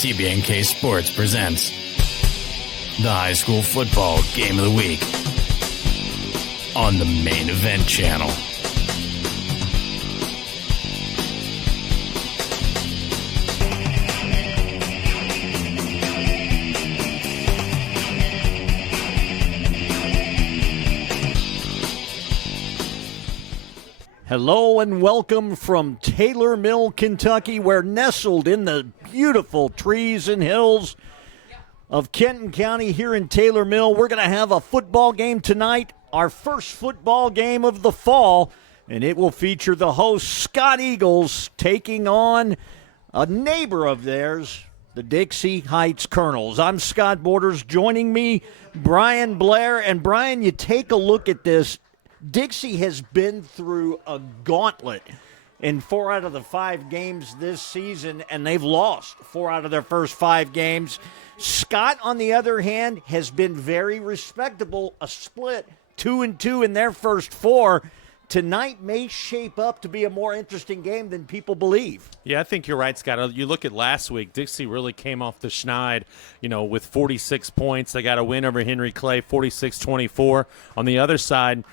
TBNK Sports presents the High School Football Game of the Week on the Main Event Channel. Hello and welcome from Taylor Mill, Kentucky. We're nestled in the beautiful trees and hills of Kenton County here in Taylor Mill. We're going to have a football game tonight, our first football game of the fall, and it will feature the host Scott Eagles taking on a neighbor of theirs, the Dixie Heights Colonels. I'm Scott Borders. Joining me, Brian Blair. And Brian, you take a look at this. Dixie has been through a gauntlet in 4 out of the 5 games this season, and they've lost 4 out of their first 5 games. Scott, on the other hand, has been very respectable, a split 2-2 in their first 4. Tonight may shape up to be a more interesting game than people believe. Yeah, I think you're right, Scott. You look at last week, Dixie really came off the schneid, with 46 points. They got a win over Henry Clay, 46-24. On the other side,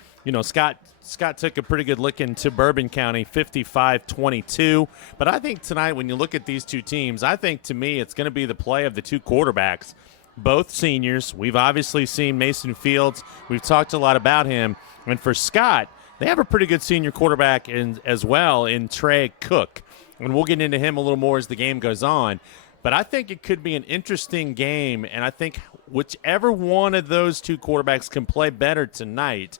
Scott took a pretty good lick into Bourbon County, 55-22. But I think tonight when you look at these two teams, I think to me it's going to be the play of the two quarterbacks, both seniors. We've obviously seen Mason Fields. We've talked a lot about him. And for Scott, they have a pretty good senior quarterback as well in Trey Cook. And we'll get into him a little more as the game goes on. But I think it could be an interesting game, and I think whichever one of those two quarterbacks can play better tonight,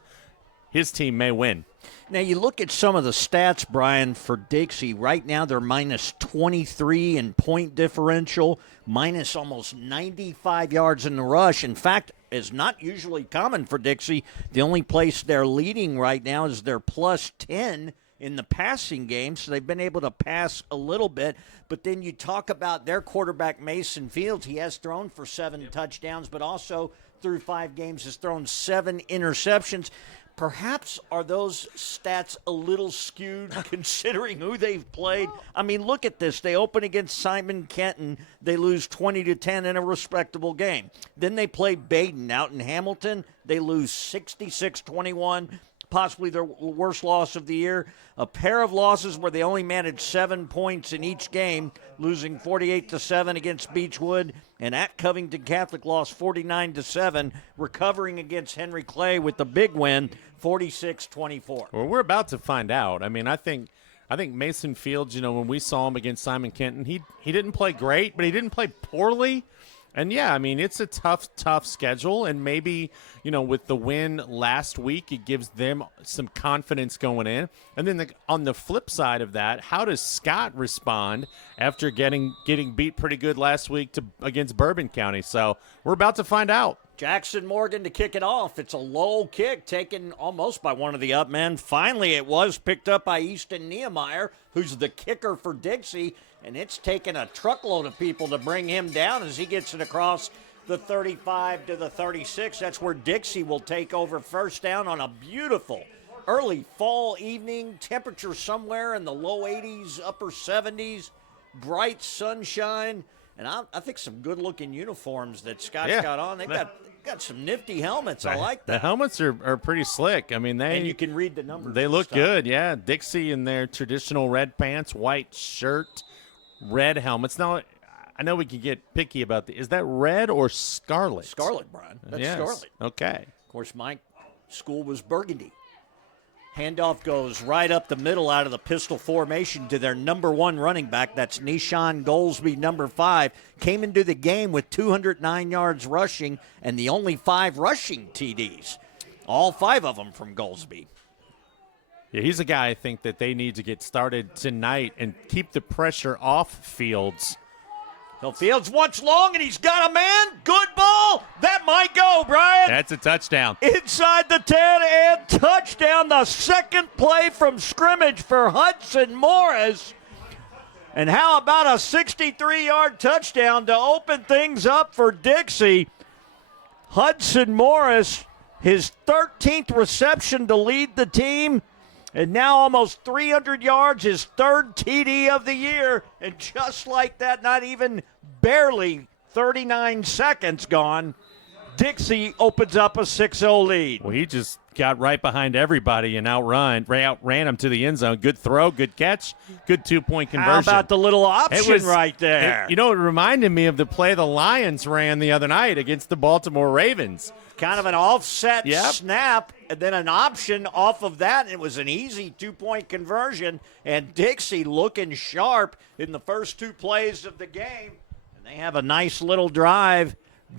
his team may win. Now, you look at some of the stats, Brian, for Dixie. Right now, they're minus 23 in point differential, minus almost 95 yards in the rush. In fact, is not usually common for Dixie. The only place they're leading right now is they're plus 10 in the passing game, so they've been able to pass a little bit. But then you talk about their quarterback, Mason Fields. He has thrown for 7 touchdowns, but also through 5 games has thrown 7 interceptions. Perhaps are those stats a little skewed considering who they've played? I mean, look at this. They open against Simon Kenton. They lose 20-10 in a respectable game. Then they play Baden out in Hamilton. They lose 66-21, possibly their worst loss of the year. A pair of losses where they only managed 7 points in each game, losing 48-7 against Beechwood, and at Covington Catholic lost 49-7, recovering against Henry Clay with the big win, 46-24. Well, we're about to find out. I mean, I think Mason Fields, when we saw him against Simon Kenton, he didn't play great, but he didn't play poorly. And, yeah, I mean, it's a tough schedule, and maybe, with the win last week, it gives them some confidence going in. And then on the flip side of that, how does Scott respond after getting beat pretty good last week against Bourbon County? So we're about to find out. Jackson Morgan to kick it off. It's a low kick taken almost by one of the up men. Finally, it was picked up by Easton Niemeyer, who's the kicker for Dixie, and it's taken a truckload of people to bring him down as he gets it across the 35 to the 36. That's where Dixie will take over first down on a beautiful early fall evening. Temperature somewhere in the low 80s, upper 70s, bright sunshine. And I think some good-looking uniforms that Scott's got on. They've got some nifty helmets. I like that. The helmets are pretty slick. I mean, and you can read the numbers. They look good, yeah. Dixie in their traditional red pants, white shirt, red helmets. Now, I know we can get picky about is that red or scarlet? Scarlet, Brian. That's scarlet. Okay. Of course, my school was burgundy. Handoff goes right up the middle out of the pistol formation to their number 1 running back. That's Nishan Goldsby, number 5. Came into the game with 209 yards rushing and the only 5 rushing TDs. All 5 of them from Goldsby. Yeah, he's a guy I think that they need to get started tonight and keep the pressure off Fields. So Fields wants long, and he's got a man. Good ball. That might go, Brian. That's a touchdown. Inside the 10 and touchdown. The second play from scrimmage for Hudson Morris. And how about a 63-yard touchdown to open things up for Dixie? Hudson Morris, his 13th reception to lead the team. And now almost 300 yards, his 3rd TD of the year. And just like that, not even barely 39 seconds gone, Dixie opens up a 6-0 lead. Well, he just got right behind everybody and outran him to the end zone. Good throw, good catch, good 2-point conversion. How about the little option right there? It reminded me of the play the Lions ran the other night against the Baltimore Ravens. Kind of an offset snap, and then an option off of that. It was an easy 2-point conversion, and Dixie looking sharp in the first 2 plays of the game. And they have a nice little drive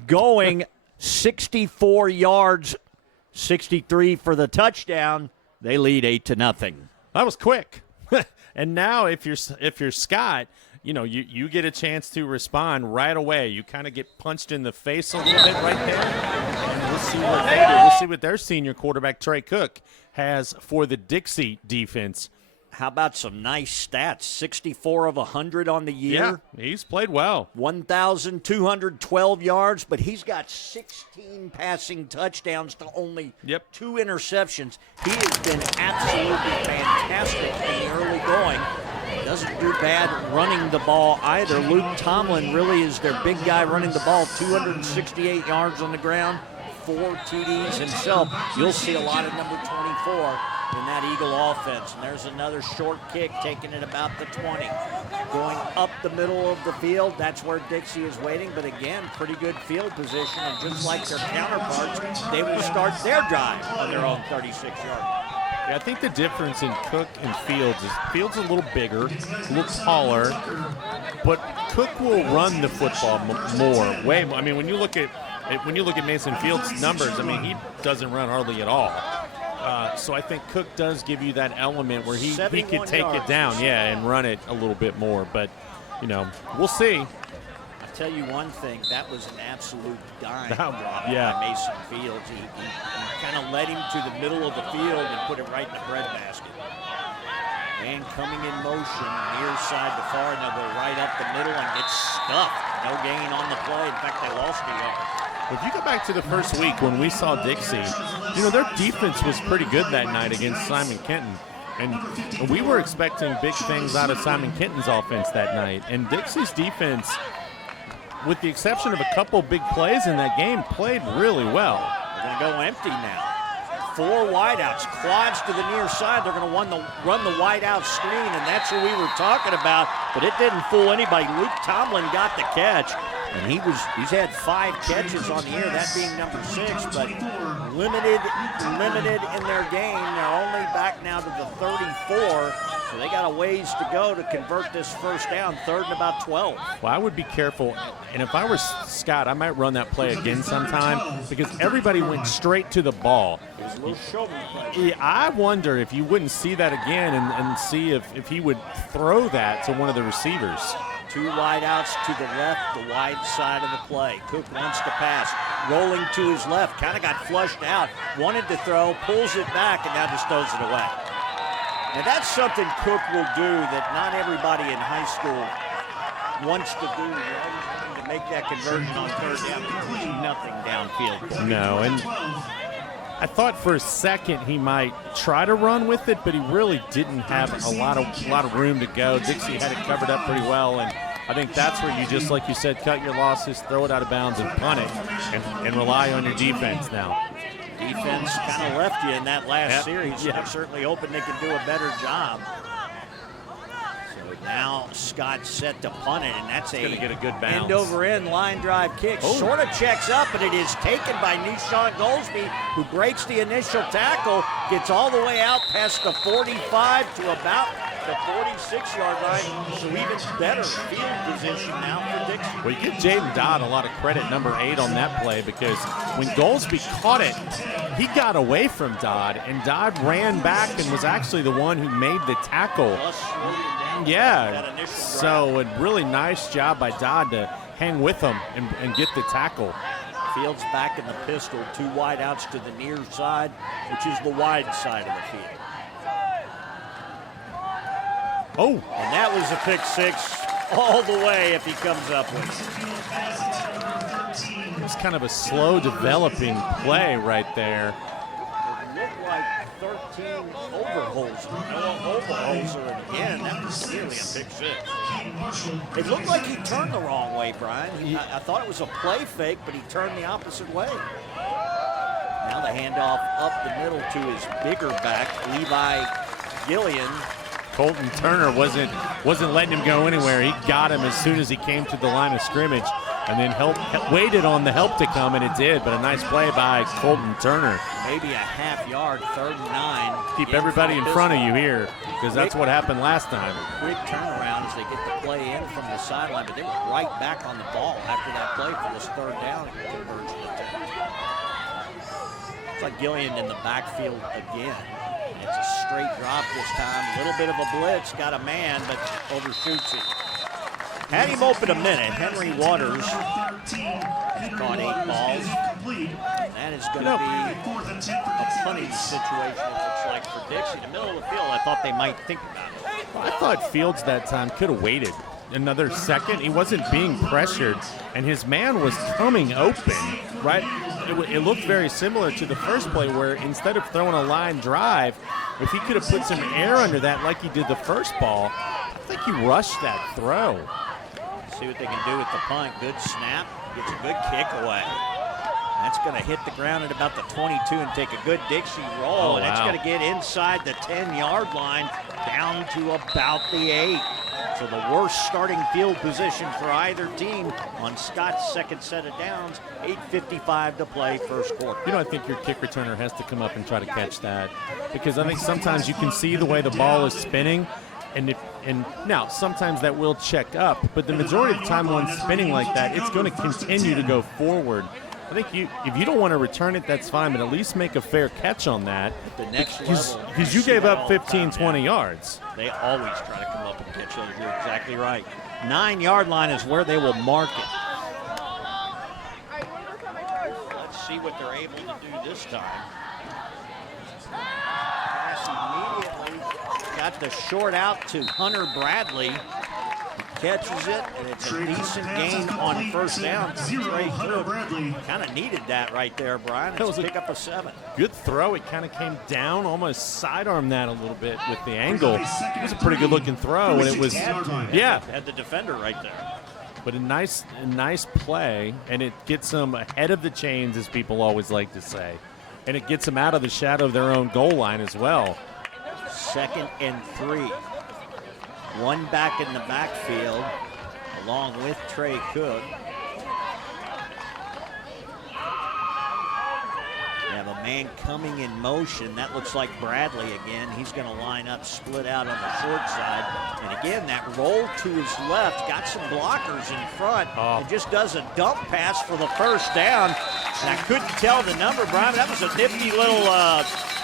going 64 yards, 63 for the touchdown. They lead 8-0. That was quick. And now if you're Scott, you get a chance to respond right away. You kind of get punched in the face a little bit right there. And we'll see what they do. We'll see what their senior quarterback, Trey Cook, has for the Dixie defense. How about some nice stats? 64 of 100 on the year. Yeah, he's played well. 1,212 yards, but he's got 16 passing touchdowns to only 2 interceptions. He has been absolutely fantastic in the early going. Doesn't do bad running the ball either. Luke Tomlin really is their big guy running the ball. 268 yards on the ground, 4 TDs himself. You'll see a lot of number 24 in that Eagle offense. And there's another short kick, taking it about the 20. Going up the middle of the field, that's where Dixie is waiting. But again, pretty good field position. And just like their counterparts, they will start their drive on their own 36-yard line. Yeah, I think the difference in Cook and Fields is Fields a little bigger, a little taller, but Cook will run the football more, way more. I mean, when you look at Mason Fields' numbers, I mean, he doesn't run hardly at all. So I think Cook does give you that element where he could take it down, and run it a little bit more. But, we'll see. I'll tell you one thing, that was an absolute dime drop yeah. by Mason Fields. He kind of led him to the middle of the field and put it right in the breadbasket. And coming in motion, near side to far, and they'll go right up the middle and get stuffed. No gain on the play. In fact, they lost a yard. If you go back to the first week when we saw Dixie, their defense was pretty good that night against Simon Kenton. And we were expecting big things out of Simon Kenton's offense that night. And Dixie's defense, with the exception of a couple big plays in that game, played really well. They're going to go empty now. 4 wideouts, quads to the near side. They're going to run the wideout screen, and that's what we were talking about. But it didn't fool anybody. Luke Tomlin got the catch, and he's had 5 catches on the year, that being number 6. But limited in their game. They're only back now to the 34. So they got a ways to go to convert this first down, 3rd and about 12. Well, I would be careful, and if I were Scott, I might run that play again sometime because everybody went straight to the ball. It was a little showman play. I wonder if you wouldn't see that again and see if he would throw that to one of the receivers. 2 wideouts to the left, the wide side of the play. Cook wants to pass, rolling to his left, kind of got flushed out, wanted to throw, pulls it back, and now just throws it away. Now that's something Cook will do that not everybody in high school wants to do. You're always trying to make that conversion on 3rd down. There's nothing downfield. No, and I thought for a second he might try to run with it, but he really didn't have a lot of room to go. Dixie had it covered up pretty well, and I think that's where you just, like you said, cut your losses, throw it out of bounds, and punt it, and rely on your defense now. Defense kind of left you in that last series. I'm certainly hoping they can do a better job. So now Scott's set to punt it, and that's going to get a good bounce. End-over-end line drive kick. Sort of checks up, but it is taken by Nishon Goldsby, who breaks the initial tackle, gets all the way out past the 45 to about the 46-yard line, so even better field position now for Dixie. Well, you give Jaden Dodd a lot of credit, number 8, on that play, because when Goldsby caught it, he got away from Dodd, and Dodd ran back and was actually the one who made the tackle. Yeah, so a really nice job by Dodd to hang with him and get the tackle. Fields back in the pistol, 2 wideouts to the near side, which is the wide side of the field. Oh, and that was a pick 6 all the way if he comes up with it. It was kind of a slow developing play right there. It looked like 13 overholds. hoser, and again, that was nearly a pick six. It looked like he turned the wrong way, Brian. I thought it was a play fake, but he turned the opposite way. Now the handoff up the middle to his bigger back, Levi Gillian. Colton Turner wasn't letting him go anywhere. He got him as soon as he came to the line of scrimmage, and then waited on the help to come, and it did. But a nice play by Colton Turner. Maybe a half yard, 3rd and 9. Keep everybody in front of you here, because that's what happened last time. Quick turnaround as they get the play in from the sideline, but they were right back on the ball after that play for this 3rd down conversion attempt. It's like Gillian in the backfield again. It's a straight drop this time. A little bit of a blitz. Got a man, but overshoots it. Had him open a minute. Henry Waters has caught 8 balls. That is going to be a punting situation, it looks like, for Dixie. In the middle of the field, I thought they might think about it. Well, I thought Fields that time could have waited another second. He wasn't being pressured, and his man was coming open, right? It looked very similar to the first play, where instead of throwing a line drive, if he could have put some air under that like he did the first ball, I think he rushed that throw. See what they can do with the punt. Good snap. Gets a good kick away. That's going to hit the ground at about the 22 and take a good Dixie roll. And it's going to get inside the 10-yard line down to about the 8. So the worst starting field position for either team on Scott's second set of downs. 8:55 to play, first quarter. I think your kick returner has to come up and try to catch that, because I think sometimes you can see the way the ball is spinning, and now sometimes that will check up, but the majority of the time when spinning like that, it's going to continue to go forward. I think if you don't want to return it, that's fine, but at least make a fair catch on that. The next level, because you gave up 15, 20 yards. They always try to come up and catch those. You're exactly right. 9-yard line is where they will mark it. Let's see what they're able to do this time. Pass immediately. Got the short out to Hunter Bradley. Catches it, and it's a decent gain on first down. Trey Cook kind of needed that right there, Brian. It's pick up a 7. Good throw. It kind of came down, almost sidearmed that a little bit with the angle. It was a pretty good-looking throw, and it was, had the defender right there. But a nice play, and it gets them ahead of the chains, as people always like to say, and it gets them out of the shadow of their own goal line as well. 2nd and 3. One back in the backfield, along with Trey Cook. You have a man coming in motion. That looks like Bradley again. He's going to line up, split out on the short side. And again, that roll to his left, got some blockers in front, and just does a dump pass for the first down. And I couldn't tell the number, Brian. That was a nifty little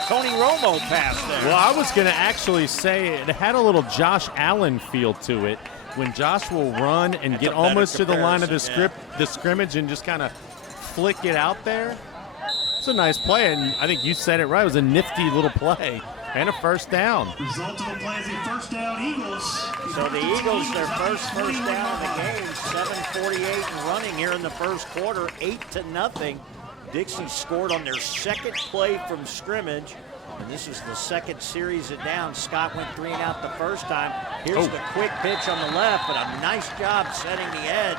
Tony Romo pass there. Well, I was going to actually say it had a little Josh Allen feel to it, when Josh will run and get almost to the line of the scrimmage and just kind of flick it out there. It's a nice play, and I think you said it right. It was a nifty little play and a first down. Result of the play is a first down, Eagles. So the Eagles, their first down of the game, 7:48 and running here in the first quarter, 8-0. Dixie scored on their second play from scrimmage, and this is the second series of downs. Scott went 3 and out the first time. Here's the quick pitch on the left, but a nice job setting the edge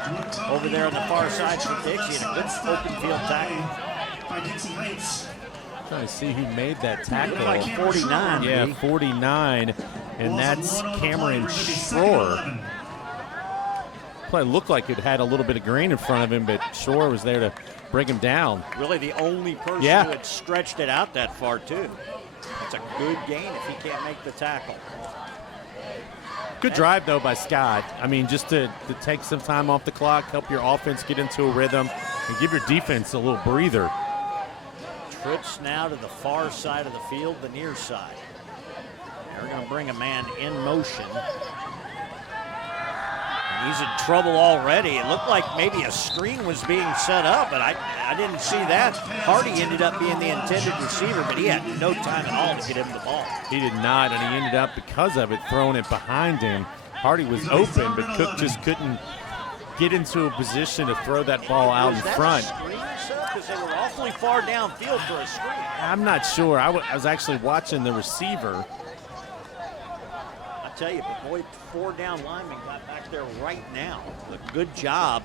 over there on the far side for Dixie, and a good open field tackle. By Dixie Heights. Trying to see who made that tackle. Like 49. Yeah, 49, and that's Cameron Schroer. Play looked like it had a little bit of green in front of him, but Schroer was there to break him down. Really the only person who had stretched it out that far, too. That's a good gain if he can't make the tackle. Good drive, though, by Scott. I mean, just to take some time off the clock, help your offense get into a rhythm, and give your defense a little breather. Trips now to the far side of the field, the near side. They're going to bring a man in motion. And he's in trouble already. It looked like maybe a screen was being set up, but I didn't see that. Hardy ended up being the intended receiver, but he had no time at all to get him the ball. He did not, and he ended up, because of it, throwing it behind him. Hardy was open, but Cook just couldn't get into a position to throw that ball out in front. Because they were awfully far downfield for a screen. I'm not sure. I was actually watching the receiver. tell you, but boy, 4 down linemen got back there right now. A good job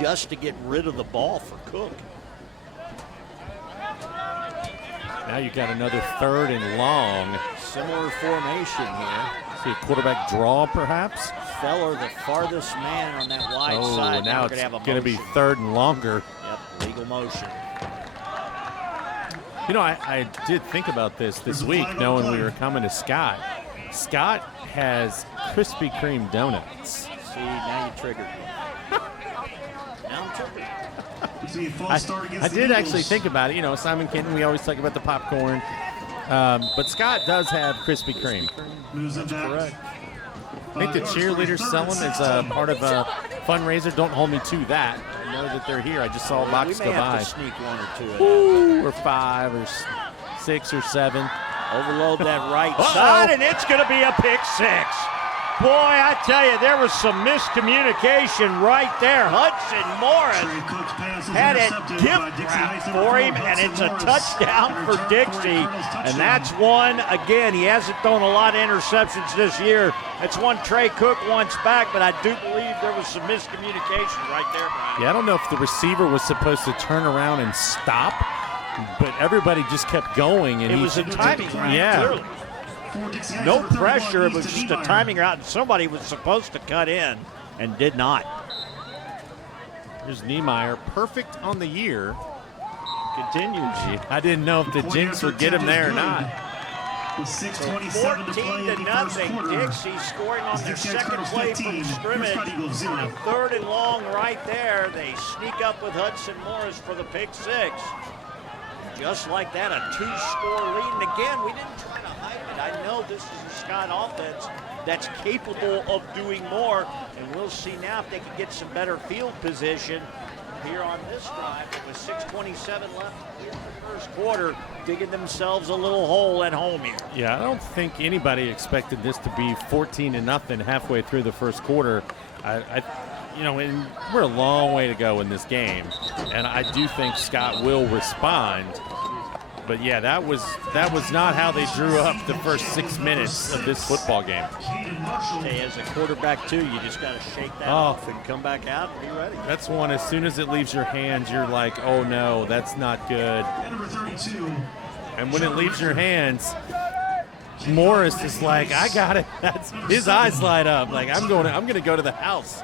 just to get rid of the ball for Cook. Now you got another 3rd and long. Similar formation here. See a quarterback draw, perhaps? Feller, the farthest man on that wide side. Now we're it's going to be 3rd and longer. Yep, legal motion. You know, I did think about this week, knowing we were coming to Scott. Scott has Krispy Kreme donuts. See, now you triggered me. Now I'm triggered. I did actually think about it. You know, Simon Kenton, we always talk about the popcorn. But Scott does have Krispy Kreme. That's correct. I think the cheerleaders sell them as a part of a fundraiser. Don't hold me to that. I know that they're here. I just saw a box we go may have by. to sneak 1 or 2 in. Ooh, or 5 or 6 or 7. Overload that right side, and it's going to be a pick 6. Boy, I tell you, there was some miscommunication right there. Hudson Morris had it gift wrapped for him, and it's a touchdown for Dixie. And that's one, again, he hasn't thrown a lot of interceptions this year. That's one Trey Cook wants back, but I do believe there was some miscommunication right there, Brian. Yeah, I don't know if the receiver was supposed to turn around and stop, but everybody just kept going. And it was a timing route, clearly. No pressure, it was just a timing route, and somebody was supposed to cut in and did not. Here's Niemeyer, perfect on the year. Continues. I didn't know if the jinx would get him there or not. With 6:27 to play in the first quarter. Dixie scoring on their second play from scrimmage. First Eagles 0. 3rd and long right there. They sneak up with Hudson Morris for the pick 6. Just like that, a 2-score lead. And again, we didn't try to hide it. I know this is a Scott offense that's capable of doing more, and we'll see now if they can get some better field position here on this drive. With 6:27 left in the first quarter, digging themselves a little hole at home here. Yeah, I don't think anybody expected this to be 14-0 halfway through the first quarter. You know, and we're a long way to go in this game, and I do think Scott will respond. But yeah, that was not how they drew up the first 6 minutes of this football game. Hey, as a quarterback too, you just got to shake that off and come back out and be ready. That's one. As soon as it leaves your hands, you're like, oh no, that's not good. Number 32. And when it leaves your hands, Morris is like, I got it. His eyes light up. Like I'm gonna go to the house.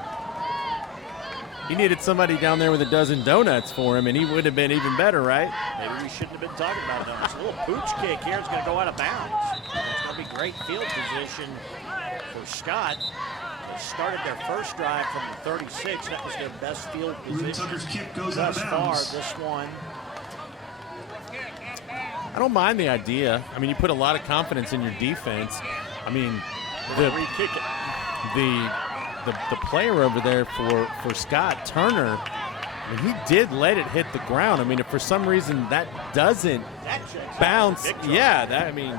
He needed somebody down there with a dozen donuts for him, and he would have been even better, right? Maybe we shouldn't have been talking about donuts. A little pooch kick here is going to go out of bounds. It's going to be great field position for Scott. They started their first drive from the 36. That was their best field position Tucker's kick goes out thus of far. bounds. This one. I don't mind the idea. I mean, you put a lot of confidence in your defense. I mean, Re-kick it. the player over there for Scott, Turner, I mean, he did let it hit the ground. I mean, if for some reason that doesn't bounce, yeah, I mean.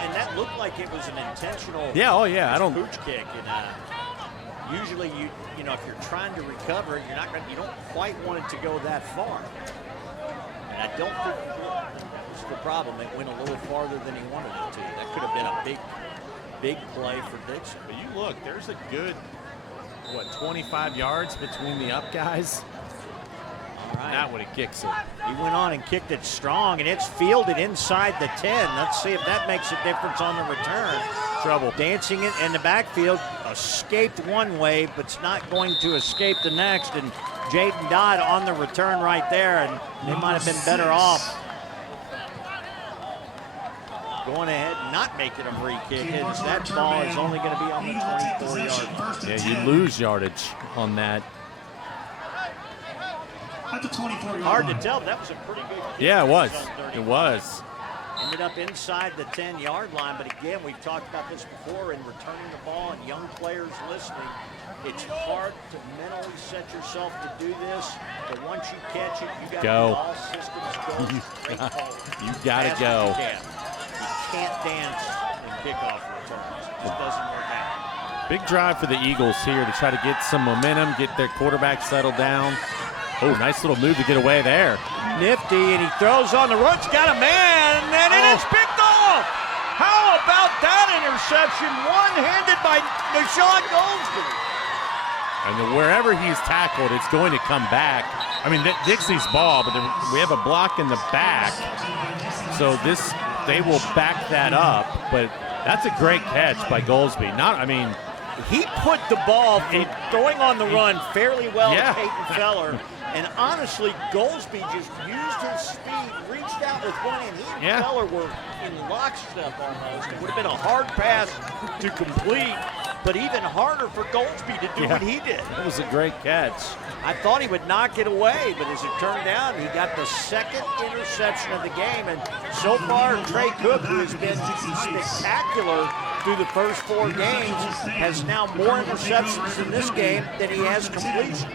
And that looked like it was an intentional pooch kick. And usually you know, if you're trying to recover, you don't quite want it to go that far. And I don't think that's the problem. It went a little farther than he wanted it to. That could have been a big play for Dixie. But you look, there's a good, 25 yards between the up guys. All right. Not when he kicks it. He went on and kicked it strong, and it's fielded inside the 10. Let's see if that makes a difference on the return. Trouble. Dancing it in the backfield, escaped one way, but it's not going to escape the next. And Jaden Dodd on the return right there, and they might have been better off going ahead and not making them re-kick it. That ball is only going to be on the 24-yard line. Yeah, you lose yardage on that. At the 24-yard Hard to line. tell, but that was a pretty good kick. Yeah, it was. Zone 31. It was. Ended up inside the 10-yard line, but again, we've talked about this before in returning the ball and young players listening. It's hard to mentally set yourself to do this, but once you catch it, you got to Go. all systems go straight forward. You gotta Fast go. as you can't dance in kickoff returns. It just doesn't work out. Big drive for the Eagles here to try to get some momentum, get their quarterback settled down. Oh, nice little move to get away there. Nifty, and he throws on the run. He's got a man, and it is picked off. How about that interception, one-handed by Deshaun Goldsby. And wherever he's tackled, it's going to come back. I mean, Dixie's ball, but we have a block in the back. So they will back that up. But that's a great catch by Goldsby. He put the ball throwing on the run fairly well Yeah. to Peyton Feller. And honestly, Goldsby just used his speed, reached out with one hand. He and Feller were in lockstep almost. It would have been a hard pass to complete, but even harder for Goldsby to do what he did. That was a great catch. I thought he would knock it away, but as it turned out, he got the second interception of the game. And so far, Trey Cook, who has been spectacular through the first 4 games, has now more interceptions in this game than he has completions.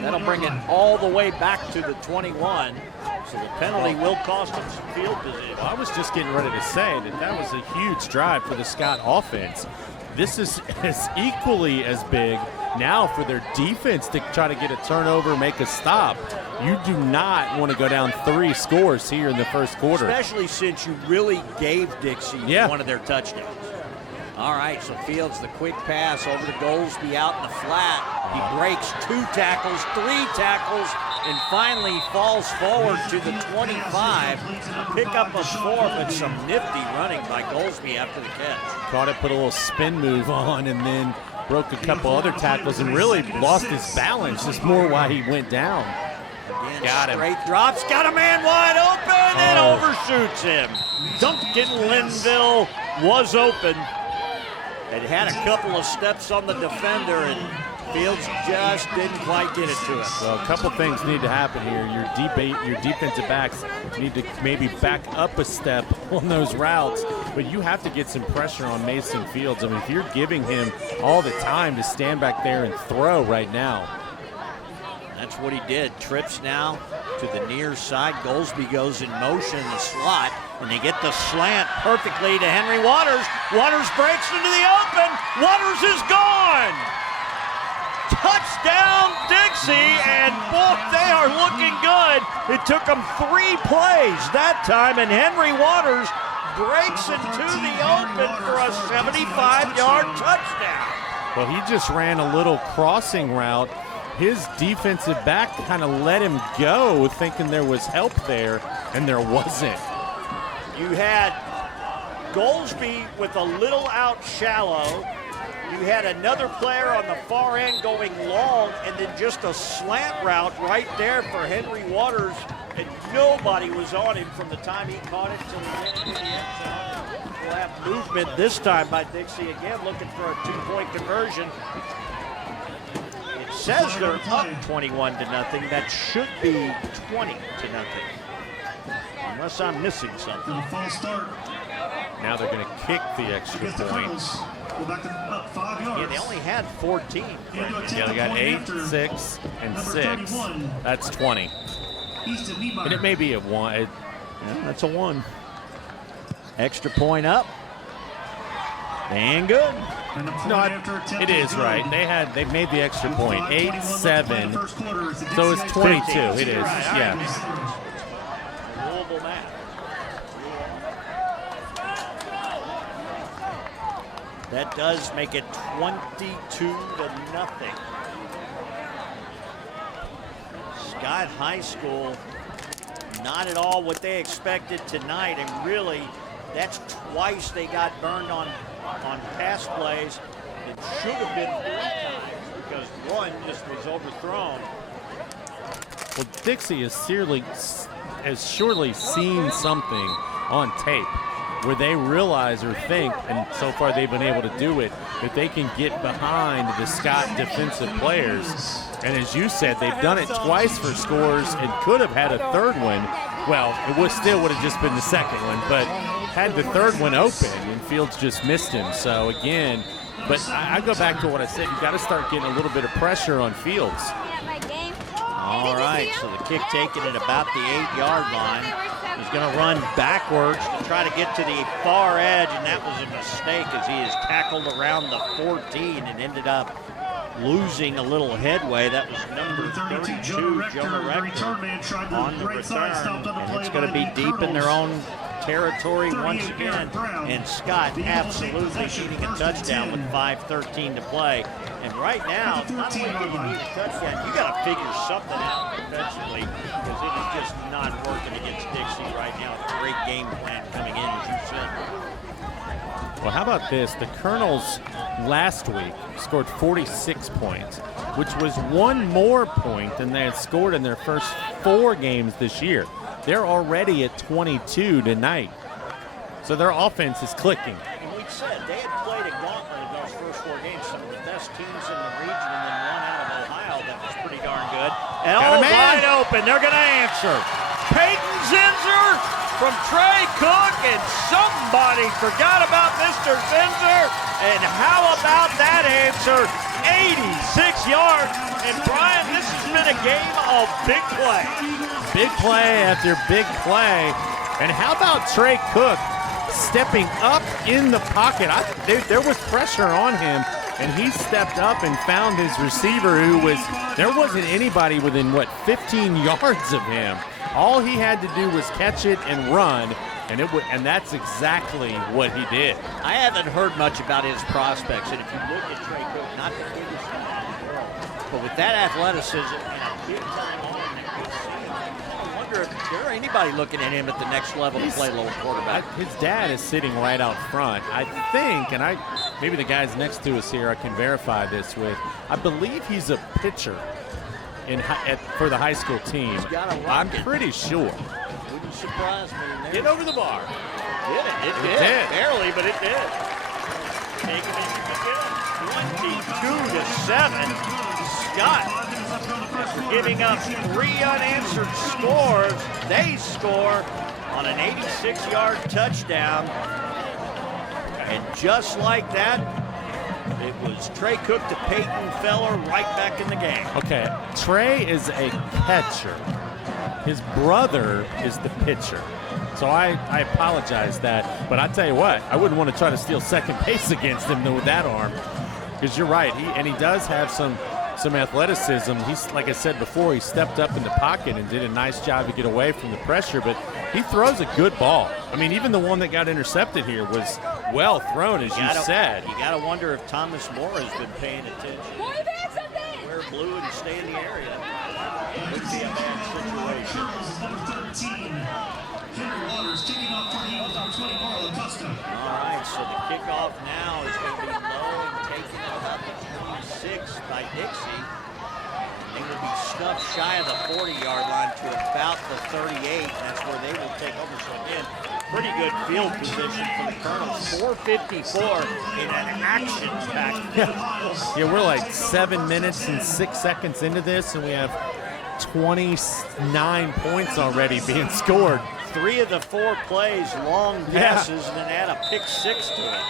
That'll bring it all the way back to the 21. So the penalty will cost him some field position. Well, I was just getting ready to say that was a huge drive for the Scott offense. This is as equally as big now for their defense to try to get a turnover, make a stop. You do not want to go down 3 scores here in the first quarter. Especially since you really gave Dixie one of their touchdowns. All right, so Fields, the quick pass over to Goldsby out in the flat. He breaks 2 tackles, 3 tackles, and finally falls forward to the 25. Pick up a 4, but some nifty running by Goldsby after the catch. Caught it, put a little spin move on, and then broke a couple other tackles and really lost his balance. Just more why he went down. Again, got him. Straight drops, got a man wide open, and overshoots him. Duncan Linville was open. It had a couple of steps on the defender, and Fields just didn't quite get it to him. Well, a couple things need to happen here. Your defensive backs need to maybe back up a step on those routes, but you have to get some pressure on Mason Fields. I mean, if you're giving him all the time to stand back there and throw right now. That's what he did. Trips now to the near side. Goldsby goes in motion in the slot, and they get the slant perfectly to Henry Waters. Waters breaks into the open. Waters is gone. Touchdown, Dixie, and boy, they are looking good. It took them 3 plays that time, and Henry Waters breaks into the open for a 75-yard touchdown. Well, he just ran a little crossing route. His defensive back kind of let him go, thinking there was help there, and there wasn't. You had Goldsby with a little out shallow. You had another player on the far end going long, and then just a slant route right there for Henry Waters, and nobody was on him from the time he caught it till he went into the end zone. We'll have movement this time by Dixie again, looking for a 2-point conversion. It says they're up 21-0. That should be 20-0. Unless I'm missing something. Now they're going to kick the extra point. Yeah, they only had 14. Yeah, they got 8, 6, and 6. That's 20. And it may be a 1. Yeah, that's a 1. Extra point up. And good. No, it is right. They made the extra point. 8-7. So it's 22. It is. Yeah. Louisville match. That does make it 22-0. Scott High School, not at all what they expected tonight, and really, that's twice they got burned on pass plays. It should have been 3 times because one just was overthrown. Well, Dixie has surely seen something on tape where they realize or think, and so far they've been able to do it, that they can get behind the Scott defensive players. And as you said, they've done it twice for scores and could have had a 3rd one. Well, it still would have just been the 2nd one, but had the 3rd one open, and Fields just missed him. So again, but I go back to what I said, you got to start getting a little bit of pressure on Fields. All right, so the kick taken at about the 8-yard line. He's going to run backwards to try to get to the far edge, and that was a mistake as he is tackled around the 14 and ended up losing a little headway. That was number 32, Jonah Rector, on the return. And it's going to be deep in their own territory once again. And Scott absolutely needing a touchdown with 5:13 to play. And right now, not only do you need a touchdown, you got to figure something out defensively, because it is just not working against Dixie right now. A great game plan coming in, as you said. Well, how about this? The Colonels last week scored 46 points, which was one more point than they had scored in their first 4 games this year. They're already at 22 tonight. So their offense is clicking. And we said they had played a gauntlet in those first 4 games, some of the best teams in the region, and then one out of Ohio that was pretty darn good. And all wide open, they're going to answer. Peyton Zinser from Trey Cook, and somebody forgot about Mr. Zinser. And how about that answer? 86 yards. And Brian, this has been a game of big play. Big play after big play. And how about Trey Cook stepping up in the pocket? There was pressure on him, and he stepped up and found his receiver there wasn't anybody within, 15 yards of him. All he had to do was catch it and run, and that's exactly what he did. I haven't heard much about his prospects, and if you look at Trey Cook, not the biggest guy in the world, but with that athleticism and a big-time arm that good seam, I wonder if there anybody looking at him at the next level to play little quarterback. His dad is sitting right out front. I think, and maybe the guys next to us here I can verify this with, I believe he's a pitcher for the high school team. I'm pretty sure. Wouldn't surprise me. Get over the bar. It did. Barely, but it did. Taking it again. 22-7. Scott, after giving up 3 unanswered scores, they score on an 86-yard touchdown. And just like that, it was Trey Cook to Peyton Feller right back in the game. Okay, Trey is a catcher. His brother is the pitcher. So I apologize that, but I tell you what, I wouldn't want to try to steal second base against him with that arm, because you're right. He does have some athleticism. He's, like I said before, he stepped up in the pocket and did a nice job to get away from the pressure, but he throws a good ball. I mean, even the one that got intercepted here was well thrown, as you said. You got to wonder if Thomas Moore has been paying attention. Wear blue and stay in the area. It would be a bad situation. All right, so the kickoff now is going to be low and taken about the 26 by Dixie. They will be snuffed shy of the 40-yard line to about the 38. That's where they will take over. So again, pretty good field position for the Colonels. 4:54 in an action-packed. Yeah, we're like 7 minutes and 6 seconds into this, and we have 29 points already being scored. 3 of the 4 plays, long passes, and then add a pick 6 to it.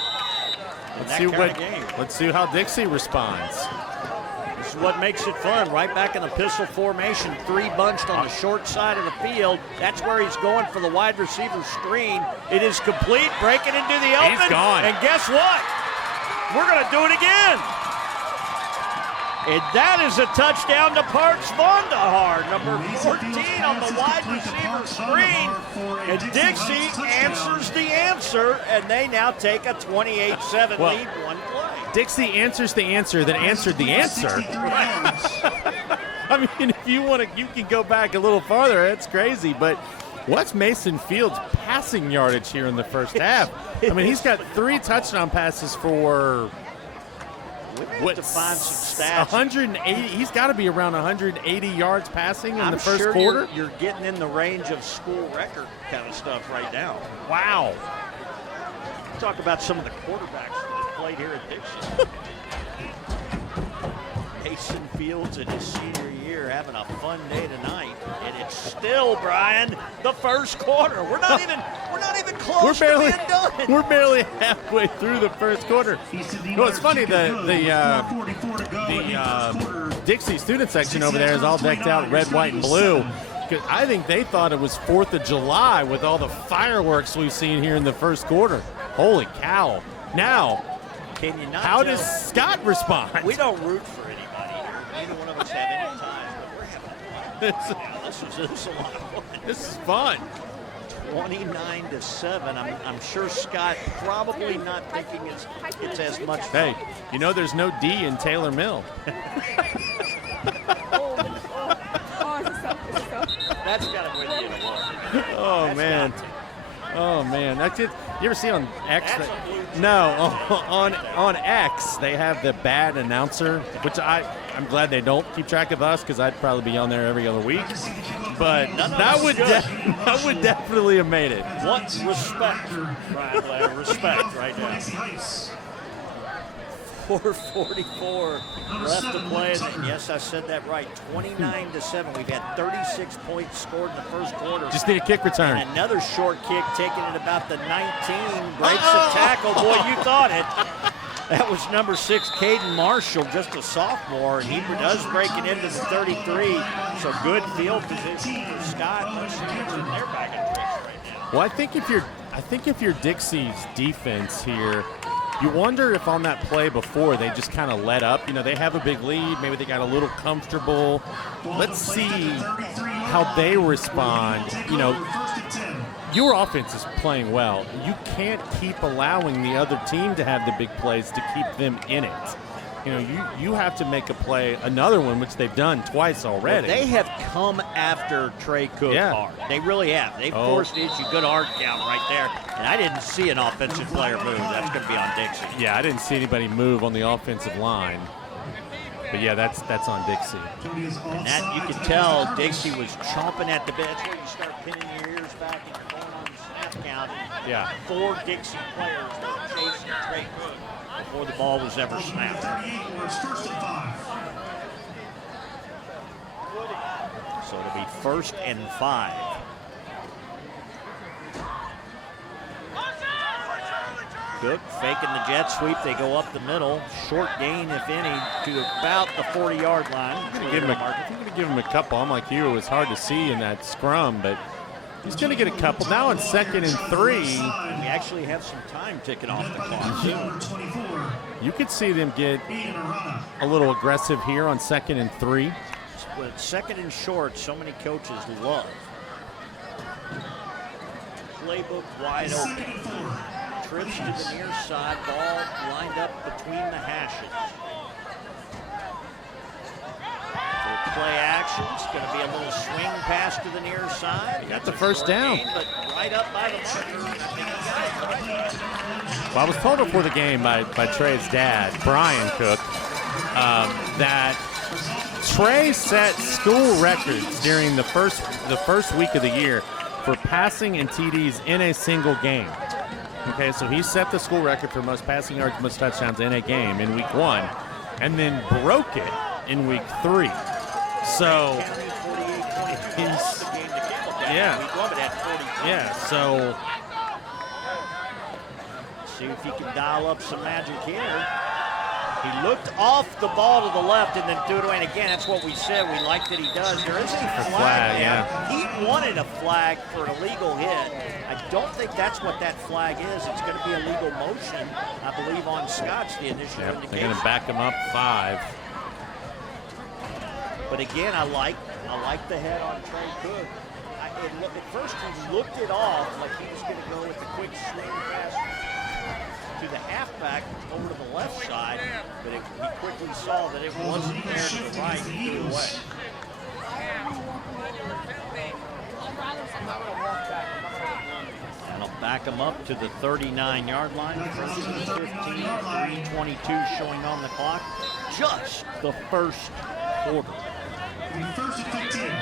Let's see how Dixie responds. This is what makes it fun. Right back in the pistol formation, 3 bunched on the short side of the field. That's where he's going for the wide receiver screen. It is complete, breaking into the open. He's gone. And guess what? We're going to do it again. And that is a touchdown to Parks Vonderhaar, number 14 on the wide receiver screen. And Dixie answers the answer, and they now take a 28-7 lead, 1 play. Dixie answers the answer that answered the answer. I mean, if you want to, you can go back a little farther. That's crazy. But what's Mason Field's passing yardage here in the first half? I mean, he's got 3 touchdown passes for... to find some stats. 180. He's got to be around 180 yards passing in the first quarter. You're getting in the range of school record kind of stuff right now. Wow. Talk about some of the quarterbacks that played here at Dixie. Mason Fields in his senior year having a fun day tonight, and it's still, Brian, the first quarter. We're not even close to being done. We're barely halfway through the first quarter. Well, it's funny, the Dixie student section over there is all decked out in red, white, and blue. I think they thought it was 4th of July with all the fireworks we've seen here in the first quarter. Holy cow. Now, can you not how does Scott respond? We don't root for anybody. Yeah, this is a lot of fun. This is fun. 29-7. I'm sure Scott probably not thinking it's as much fun. Hey, you know there's no D in Taylor Mill. That's got to win you the war. Oh, man. Oh, man. That's it. You ever see on X? That's a blue check. No, on X, they have the bad announcer, which I'm glad they don't keep track of us because I'd probably be on there every other week. But that would definitely have made it. What respect, Brian Blair? Respect right now. 4:44 left to play. And yes, I said that right. 29-7. We've had 36 points scored in the first quarter. Just need a kick return. And another short kick taken at about the 19. Breaks the tackle. Boy, you thought it. That was number 6, Caden Marshall, just a sophomore, and he does break it into the 33. So good field position for Scott. They're back in tricks right now. Well, I think if you're Dixie's defense here, you wonder if on that play before they just kind of let up. You know, they have a big lead. Maybe they got a little comfortable. Let's see how they respond. You know, your offense is playing well. You can't keep allowing the other team to have the big plays to keep them in it. You know, you have to make a play, another one, which they've done twice already. Well, they have come after Trey Cook hard. They really have. They forced the issue. Good hard count right there. And I didn't see an offensive player move. That's going to be on Dixie. Yeah, I didn't see anybody move on the offensive line. But, yeah, that's on Dixie. And that, you can tell Dixie was chomping at the bit. That's where you start pinning your ears back and going on the snap count. Yeah. 4 Dixie players were chasing Trey Cook before the ball was ever snapped. So it'll be 1st and 5. Cook faking the jet sweep. They go up the middle. Short gain, if any, to about the 40-yard line. I'm going to give him a couple. I'm like you. It was hard to see in that scrum, but he's going to get a couple. Now on 2nd and 3. We actually have some time ticking off the clock, too. You could see them get a little aggressive here on 2nd and 3. With 2nd and short, so many coaches love. Playbook wide open. Trips to the near side, ball lined up between the hashes. So play action, it's going to be a little swing pass to the near side. Got the first down. Gain, but right up by the marker. Well, I was told before the game by Trey's dad, Brian Cook, that Trey set school records during the first week of the year for passing and TDs in a single game. Okay, so he set the school record for most passing yards, most touchdowns in a game in week 1, and then broke it in week 3. So so see if he can dial up some magic here. He looked off the ball to the left and then threw it away. And again, that's what we said. We like that he does. There is a flag. He wanted a flag for an illegal hit. I don't think that's what that flag is. It's going to be a legal motion, I believe, on Scott's the initial indication. They're going to back him up 5. But again, I like the head on Trey Cook. At first, he looked it off like he was going to go with the quick swing pass to the halfback over to the left side, but he quickly saw that it wasn't there to the right and threw it away. That'll back him up to the 39-yard line. 15, 3:22 showing on the clock. Just the first quarter. 1st and 15.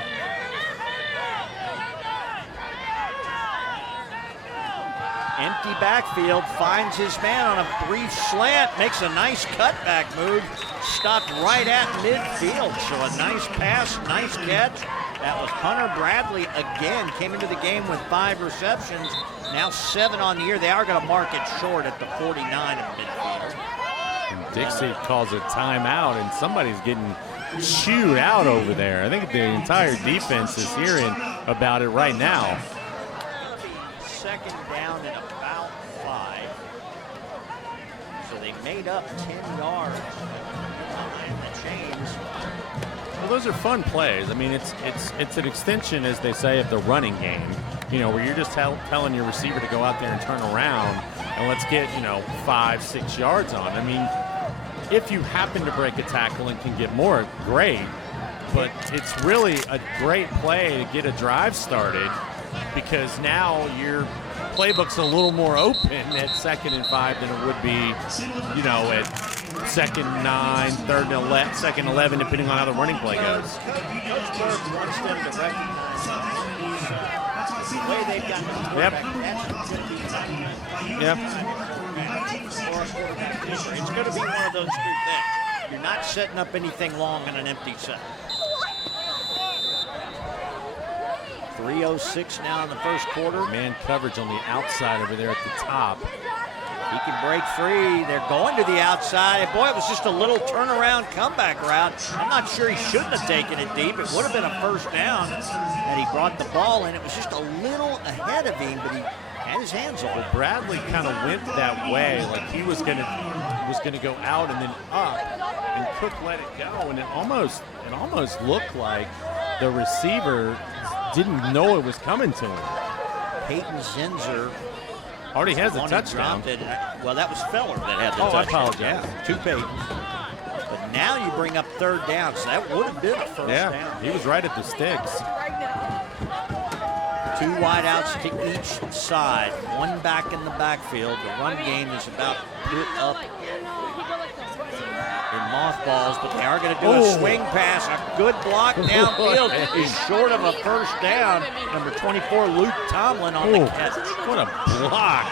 Empty backfield, finds his man on a brief slant, makes a nice cutback move, stopped right at midfield. So a nice pass, nice catch. That was Hunter Bradley again, came into the game with 5 receptions, now 7 on the year. They are going to mark it short at the 49 of midfield. And Dixie calls a timeout, and somebody's getting chewed out over there. I think the entire defense is hearing about it right now. 2nd down and about 5. So they made up 10 yards behind the chains. Well, those are fun plays. I mean, it's an extension, as they say, of the running game. You know, where you're just telling your receiver to go out there and turn around and let's get 5-6 yards on. I mean, if you happen to break a tackle and can get more, great. But it's really a great play to get a drive started because now your playbook's a little more open at 2nd and 5 than it would be, at 2nd and 9, 3rd and 11, 2nd and 11, depending on how the running play goes. Coach Burke wants them to recognize the way they've got the quarterback. Yep. It's going to be one of those two things. You're not setting up anything long in an empty set. 3:06 now in the first quarter. Man coverage on the outside over there at the top. He can break free. They're going to the outside. And boy, it was just a little turnaround comeback route. I'm not sure he shouldn't have taken it deep. It would have been a first down had he brought the ball in. It was just a little ahead of him, but he had his hands on it. Bradley kind of went that way, like he was gonna go out and then up, and Cook let it go, and it almost looked like the receiver didn't know it was coming to him. Peyton Zinzer already has a touchdown. Well, that was Feller that had the touchdown. I apologize. Yeah, to Peyton. But now you bring up 3rd down, so that would have been a first down. He was right at the sticks. 2 wideouts to each side, 1 back in the backfield. The run game is about put up in mothballs, but they are going to do a swing pass. A good block downfield is short of a first down. Number 24, Luke Tomlin on the catch. What a block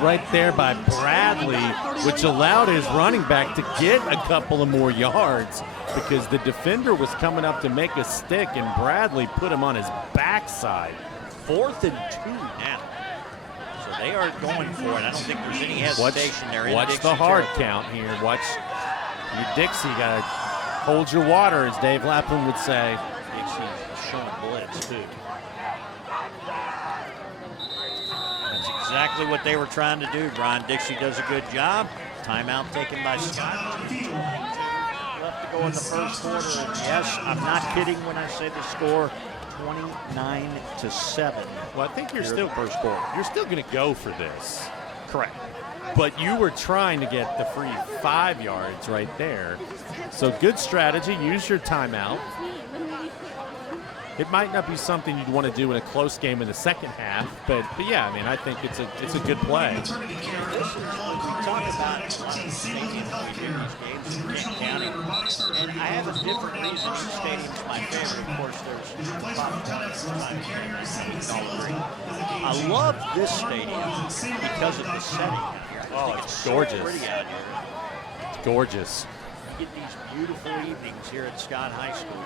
right there by Bradley, which allowed his running back to get a couple of more yards because the defender was coming up to make a stick, and Bradley put him on his backside. 4th and 2 now. So they are going for it. I don't think there's any hesitation there. Watch the hard count here. Watch your Dixie. Got to hold your water, as Dave Lapham would say. Dixie's showing blitz, too. That's exactly what they were trying to do, Brian. Dixie does a good job. Timeout taken by Scott. Left to go in the first quarter. And yes, I'm not kidding when I say the score, 29-7. Well, I think you're still going to go for this. Correct. But you were trying to get the free 5 yards right there. So good strategy. Use your timeout. It might not be something you'd want to do in a close game in the second half, but yeah, I mean, I think it's a good play. This is what we talk about a lot of the stadiums we do these games in Kent County, and I have a different reason each stadium's my favorite. Of course, there's I love this stadium because of the setting out here. Oh, it's gorgeous. So pretty out here. It's gorgeous. Get these beautiful evenings here at Scott High School.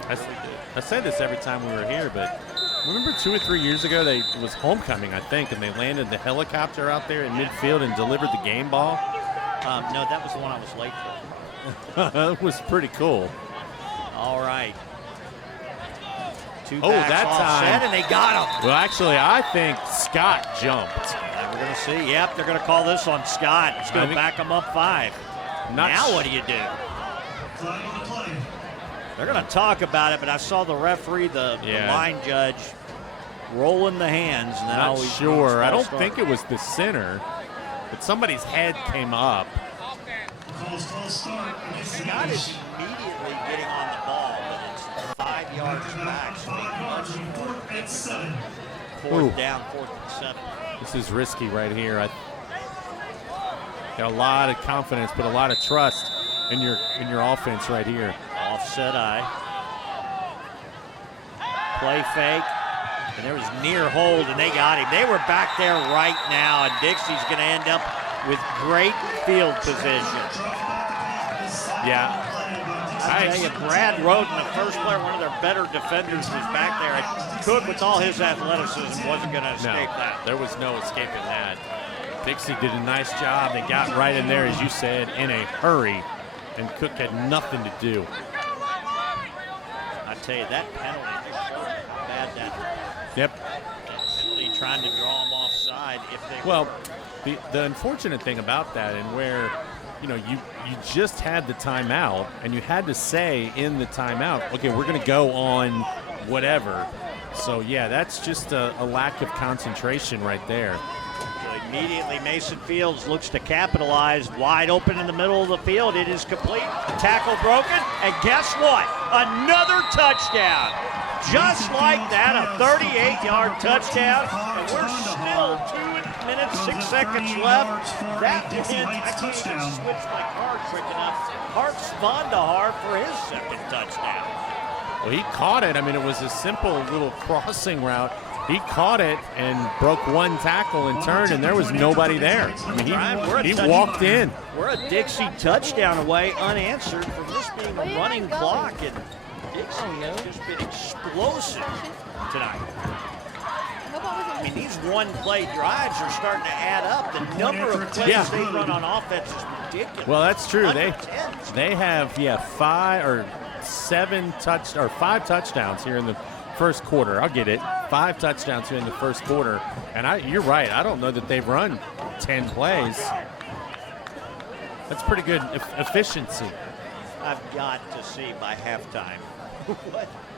I say this every time we were here, but remember 2 or 3 years ago, it was homecoming, I think, and they landed the helicopter out there in midfield and delivered the game ball? No, that was the one I was late for. It was pretty cool. All right. 2 backs that offset, time. and they got him. Well, actually, I think Scott jumped. We're going to see. Yep, they're going to call this on Scott. It's going to back him up 5. Now what do you do? They're going to talk about it, but I saw the referee, the line judge, rolling the hands. And Not sure. I don't think it was the center, but somebody's head came up. Scott is immediately getting on the ball, but it's 5 yards back. So 4th down, 4th and 7. This is risky right here. I got a lot of confidence, but a lot of trust in your offense right here. Offset eye. Play fake. And there was near hold, and they got him. They were back there right now, and Dixie's going to end up with great field position. Yeah. I tell you, Brad Roden, the first player, one of their better defenders, was back there. And Cook, with all his athleticism, wasn't going to escape that. There was no escaping that. Dixie did a nice job. They got right in there, as you said, in a hurry, and Cook had nothing to do. I tell you, that penalty, bad that. Yep. Penalty trying to draw him offside if they The unfortunate thing about that, and where, you know, you just had the timeout, and you had to say in the timeout, okay, we're going to go on whatever. So, yeah, that's just a lack of concentration right there. So immediately, Mason Fields looks to capitalize. Wide open in the middle of the field. It is complete. Tackle broken. And guess what? Another touchdown. Just like that, a 38-yard touchdown. And we're still 2 minutes, 6 seconds left. That hit, I can't even switch my card quick enough. Hart's Vandahar for his second touchdown. Well, he caught it. I mean, it was a simple little crossing route. He caught it and broke one tackle and turned, and there was nobody there. I mean, he walked in. We're a Dixie touchdown away, unanswered, from this being a running clock, and Dixie has just been explosive tonight. I mean, these one-play drives are starting to add up. The number of plays they run on offense is ridiculous. Well, that's true. They have 5 touchdowns here in the first quarter. I'll get it. 5 touchdowns here in the first quarter. And you're right. I don't know that they've run 10 plays. That's pretty good efficiency. I've got to see by halftime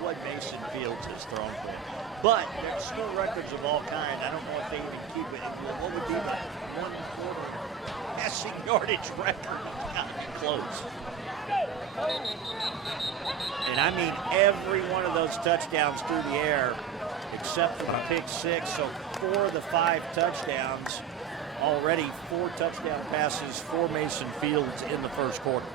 what Mason Fields has thrown for. But there's still records of all kinds. I don't know if they even keep it. What would be the 1/4 passing yardage record? Got to be close. And I mean every one of those touchdowns through the air, except for the pick 6. So 4 of the 5 touchdowns, already 4 touchdown passes for Mason Fields in the first quarter.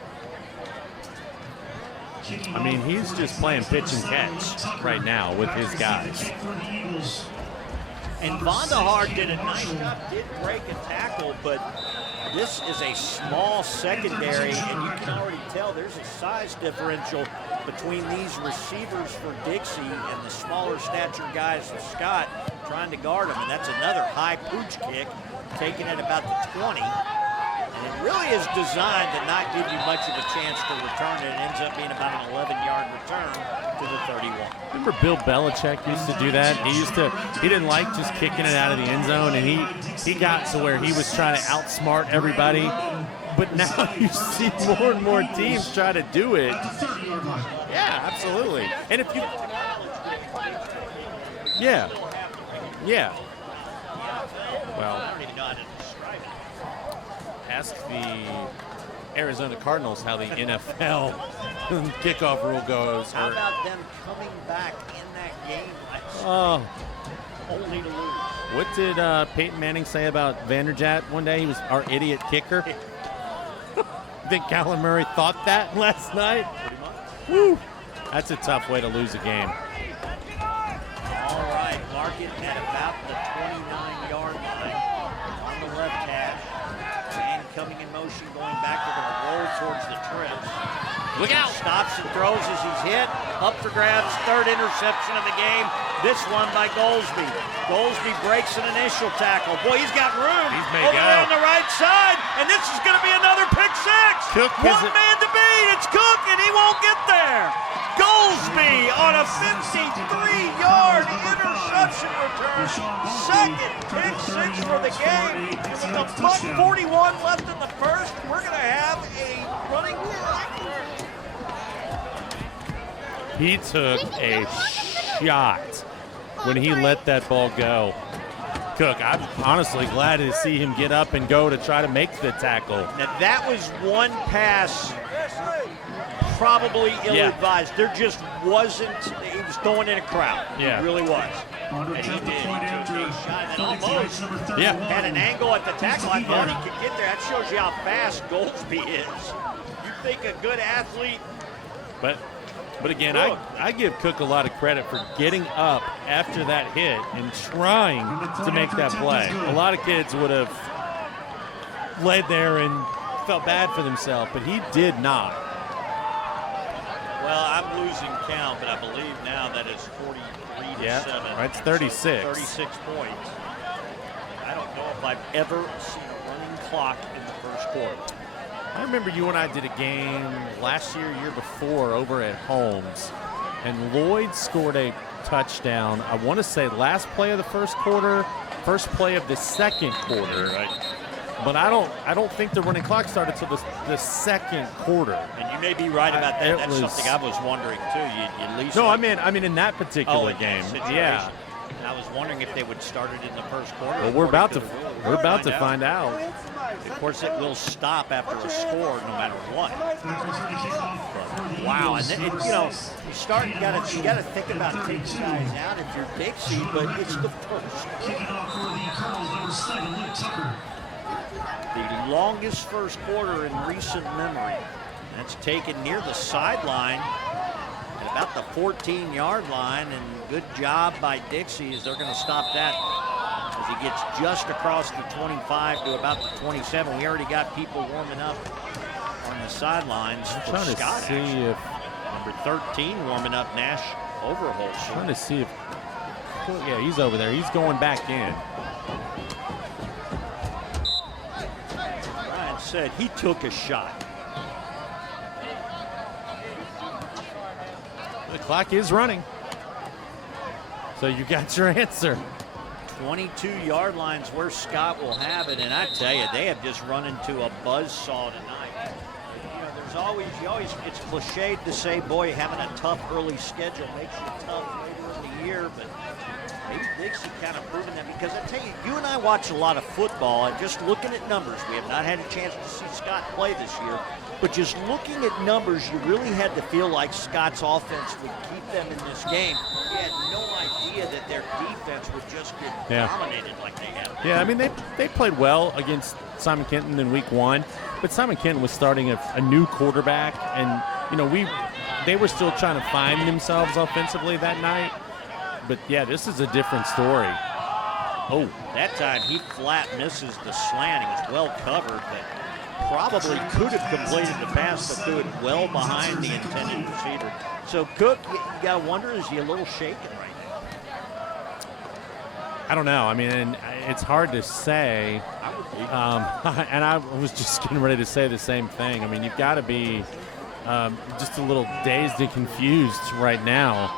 I mean, he's just playing pitch and catch right now with his guys. And Vandahar did a nice job, did break a tackle, but this is a small secondary, and you can already tell there's a size differential between these receivers for Dixie and the smaller stature guys of Scott trying to guard him. And that's another high pooch kick, taken at about the 20. And it really is designed to not give you much of a chance to return it. It ends up being about an 11-yard return to the 31. Remember Bill Belichick used to do that? He didn't like just kicking it out of the end zone, and he got to where he was trying to outsmart everybody. But now you see more and more teams try to do it. Yeah, absolutely. And if you... Yeah. Well, I don't even know how to describe it. ask the Arizona Cardinals how the NFL kickoff rule goes. How about them coming back in that game last Oh, only to lose? what did Peyton Manning say about Vanderjagt one day? He was our idiot kicker. You think Kyler Murray thought that last night? Woo! That's a tough way to lose a game. All right, Larkin at about the 29-yard line on the left hash. And coming in motion, going back. They're going to roll towards the trips. Look out! Stops and throws as he's hit. Up for grabs, 3rd interception of the game. This one by Goldsby. Goldsby breaks an initial tackle. Boy, he's got room over there on the right side. And this is going to be another pick 6. Cook One man to beat. It's Cook, and he won't get there. Goldsby on a 53-yard interception return. Second pick 6 for the game. With a $1.41 left in the first, we're going to have a running clock. He took a shot when he let that ball go. Cook, I'm honestly glad to see him get up and go to try to make the tackle. Now that was one pass probably ill-advised. There just wasn't, he was throwing in a crowd. Yeah. He really was. And he did. He took a shot and almost had an angle at the tackle. I thought he could get there. That shows you how fast Goldsby is. You think a good athlete. But again, I give Cook a lot of credit for getting up after that hit and trying to make that play. A lot of kids would have laid there and felt bad for themselves, but he did not. Well, I'm losing count, but I believe now that it's 43 to 7. That's 36. 36 points. I don't know if I've ever seen a running clock in the first quarter. I remember you and I did a game last year, year before, over at Holmes, and Lloyd scored a touchdown. I want to say last play of the first quarter, first play of the second quarter. Right. But I don't think the running clock started until the second quarter. And you may be right about that. That's something I was wondering too. You at least I mean in that particular game. Yeah. And I was wondering if they would start it in the first quarter. Well, we're about to find out. Of course, it will stop after a score, no matter what. But, wow, and then, you got to think about taking guys out if you're Dixie, but it's the first. The longest first quarter in recent memory. That's taken near the sideline at about the 14-yard line, and good job by Dixie as they're going to stop that as he gets just across the 25 to about the 27. We already got people warming up on the sidelines for Scott. See if number 13 warming up, Nash Overholtz. Trying to see if, yeah, he's over there. He's going back in. Brian said he took a shot. The clock is running. So you got your answer. 22-yard lines where Scott will have it, and I tell you, they have just run into a buzzsaw tonight. You know, there's always, it's cliched to say, boy, having a tough early schedule makes you tough later in the year, but maybe Dixie kind of proven that, because I tell you, you and I watch a lot of football, and just looking at numbers, we have not had a chance to see Scott play this year, but just looking at numbers, you really had to feel like Scott's offense would keep them in this game. You had no idea that their defense would just get dominated like they have. Yeah, I mean, they played well against Simon Kenton in week 1, but Simon Kenton was starting a new quarterback, and, you know, they were still trying to find themselves offensively that night. But, yeah, this is a different story. Oh, that time he flat misses the slant. He was well covered, but probably could have completed the pass, but threw it well behind the intended receiver. So Cook, you got to wonder, is he a little shaken right now? I don't know. I mean, it's hard to say. And I was just getting ready to say the same thing. I mean, you've got to be just a little dazed and confused right now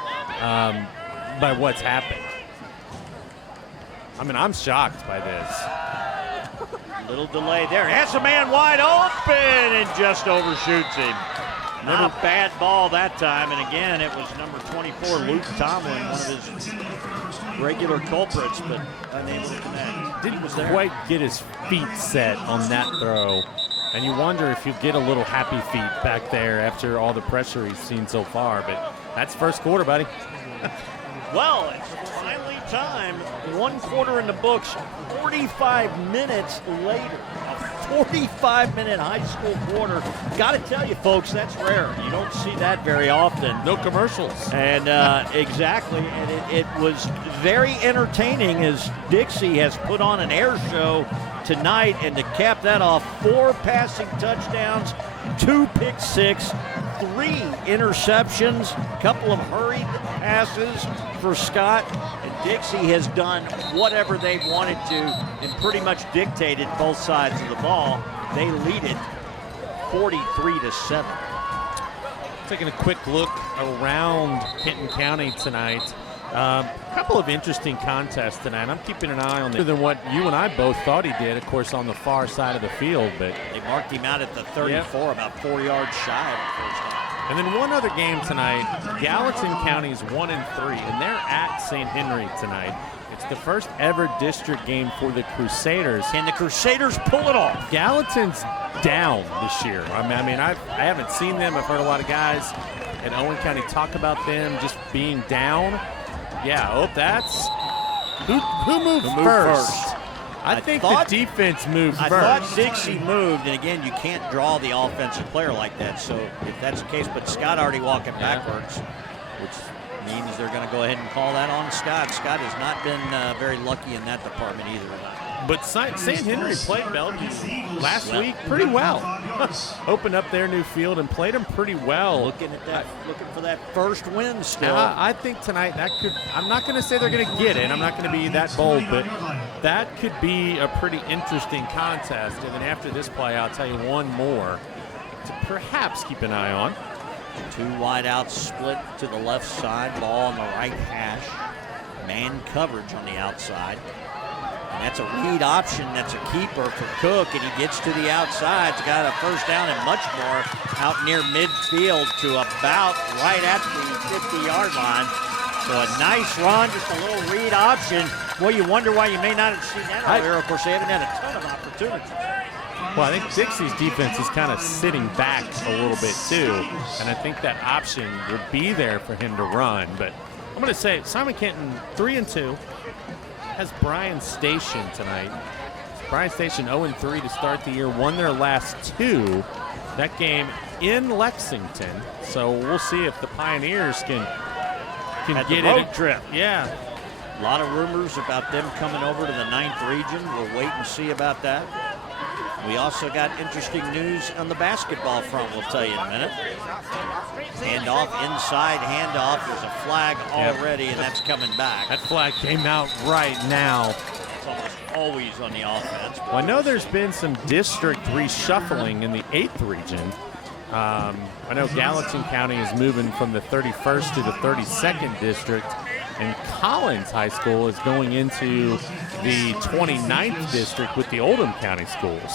by what's happened. I mean, I'm shocked by this. Little delay there. Has a man wide open and just overshoots him. Not a bad ball that time. And again, it was number 24, Luke Tomlin, one of his regular culprits, but unable to connect. Didn't quite get his feet set on that throw. And you wonder if he'll get a little happy feet back there after all the pressure he's seen so far. But that's first quarter, buddy. Well, it's finally time. 1 quarter in the books, 45 minutes later. A 45-minute high school quarter. Got to tell you, folks, that's rare. You don't see that very often. No commercials. And exactly, and it was very entertaining as Dixie has put on an air show tonight, and to cap that off, 4 passing touchdowns, 2 pick six, 3 interceptions, a couple of hurried passes for Scott, and Dixie has done whatever they wanted to and pretty much dictated both sides of the ball. They lead it 43-7. Taking a quick look around Kenton County tonight. A couple of interesting contests tonight. I'm keeping an eye on them than what you and I both thought he did, of course, on the far side of the field. But they marked him out at the 34, about 4 yards shy of the first half. And then one other game tonight. Gallatin County's 1-3, and they're at St. Henry tonight. It's the first ever district game for the Crusaders. Can the Crusaders pull it off? Gallatin's down this year. I mean, I haven't seen them. I've heard a lot of guys in Owen County talk about them just being down. Yeah, that's who moved first? I think the defense moved first. I thought Dixie moved, and again, you can't draw the offensive player like that. So if that's the case, but Scott already walking backwards, which means they're going to go ahead and call that on Scott. Scott has not been very lucky in that department either. But St. Henry played Bellevue last week pretty well. Opened up their new field and played them pretty well. Looking for that first win still. I think tonight I'm not going to say they're going to get it. I'm not going to be that bold, but that could be a pretty interesting contest. And then after this play, I'll tell you one more to perhaps keep an eye on. 2 wide outs split to the left side, ball on the right hash. Man coverage on the outside. And That's a read option. That's a keeper for Cook, and he gets to the outside. He's got a first down and much more out near midfield to about right at the 50-yard line. So a nice run, just a little read option. Boy, you wonder why you may not have seen that earlier. Of course, they haven't had a ton of opportunities. Well, I think Dixie's defense is kind of sitting back a little bit too, and I think that option will be there for him to run. But I'm going to say Simon Kenton 3-2 has Bryan Station tonight. Bryan Station 0-3 to start the year, won their last two. That game in Lexington, so we'll see if the Pioneers can At get the road it. trip. Yeah. A lot of rumors about them coming over to the 9th region. We'll wait and see about that. We also got interesting news on the basketball front. We'll tell you in a minute. Handoff, inside handoff. There's a flag already, and that's coming back. That flag came out right now. It's almost always on the offense. Well, I know there's been some district reshuffling in the 8th region. I know Gallatin County is moving from the 31st to the 32nd district, and Collins High School is going into the 29th district with the Oldham County schools.